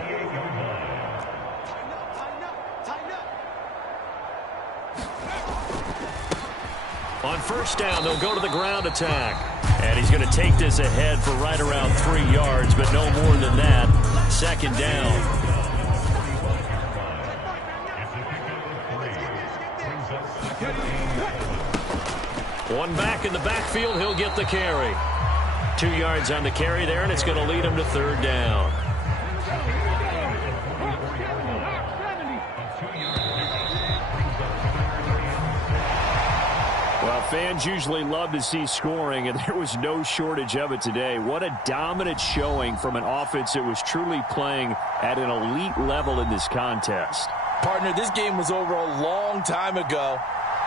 On 1st down, they'll go to the ground attack. And he's going to take this ahead for right around 3 yards, but no more than that. 2nd down. One back in the backfield, he'll get the carry. 2 yards on the carry there, and it's going to lead him to 3rd down. Well, fans usually love to see scoring, and there was no shortage of it today. What a dominant showing from an offense that was truly playing at an elite level in this contest. Partner, this game was over a long time ago,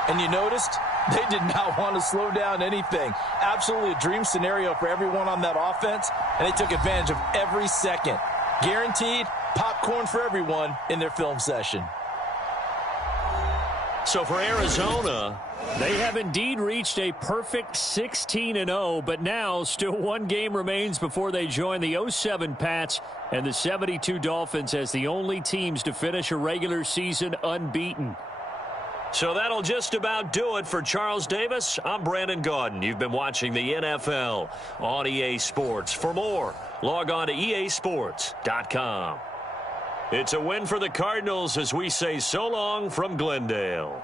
and you noticed they did not want to slow down anything. Absolutely a dream scenario for everyone on that offense, and they took advantage of every second. Guaranteed popcorn for everyone in their film session. So for Arizona, they have indeed reached a perfect 16-0, but now still 1 game remains before they join the 07 Pats and the 72 Dolphins as the only teams to finish a regular season unbeaten. So that'll just about do it for Charles Davis. I'm Brandon Gaudin. You've been watching the NFL on EA Sports. For more, log on to easports.com. It's a win for the Cardinals as we say so long from Glendale.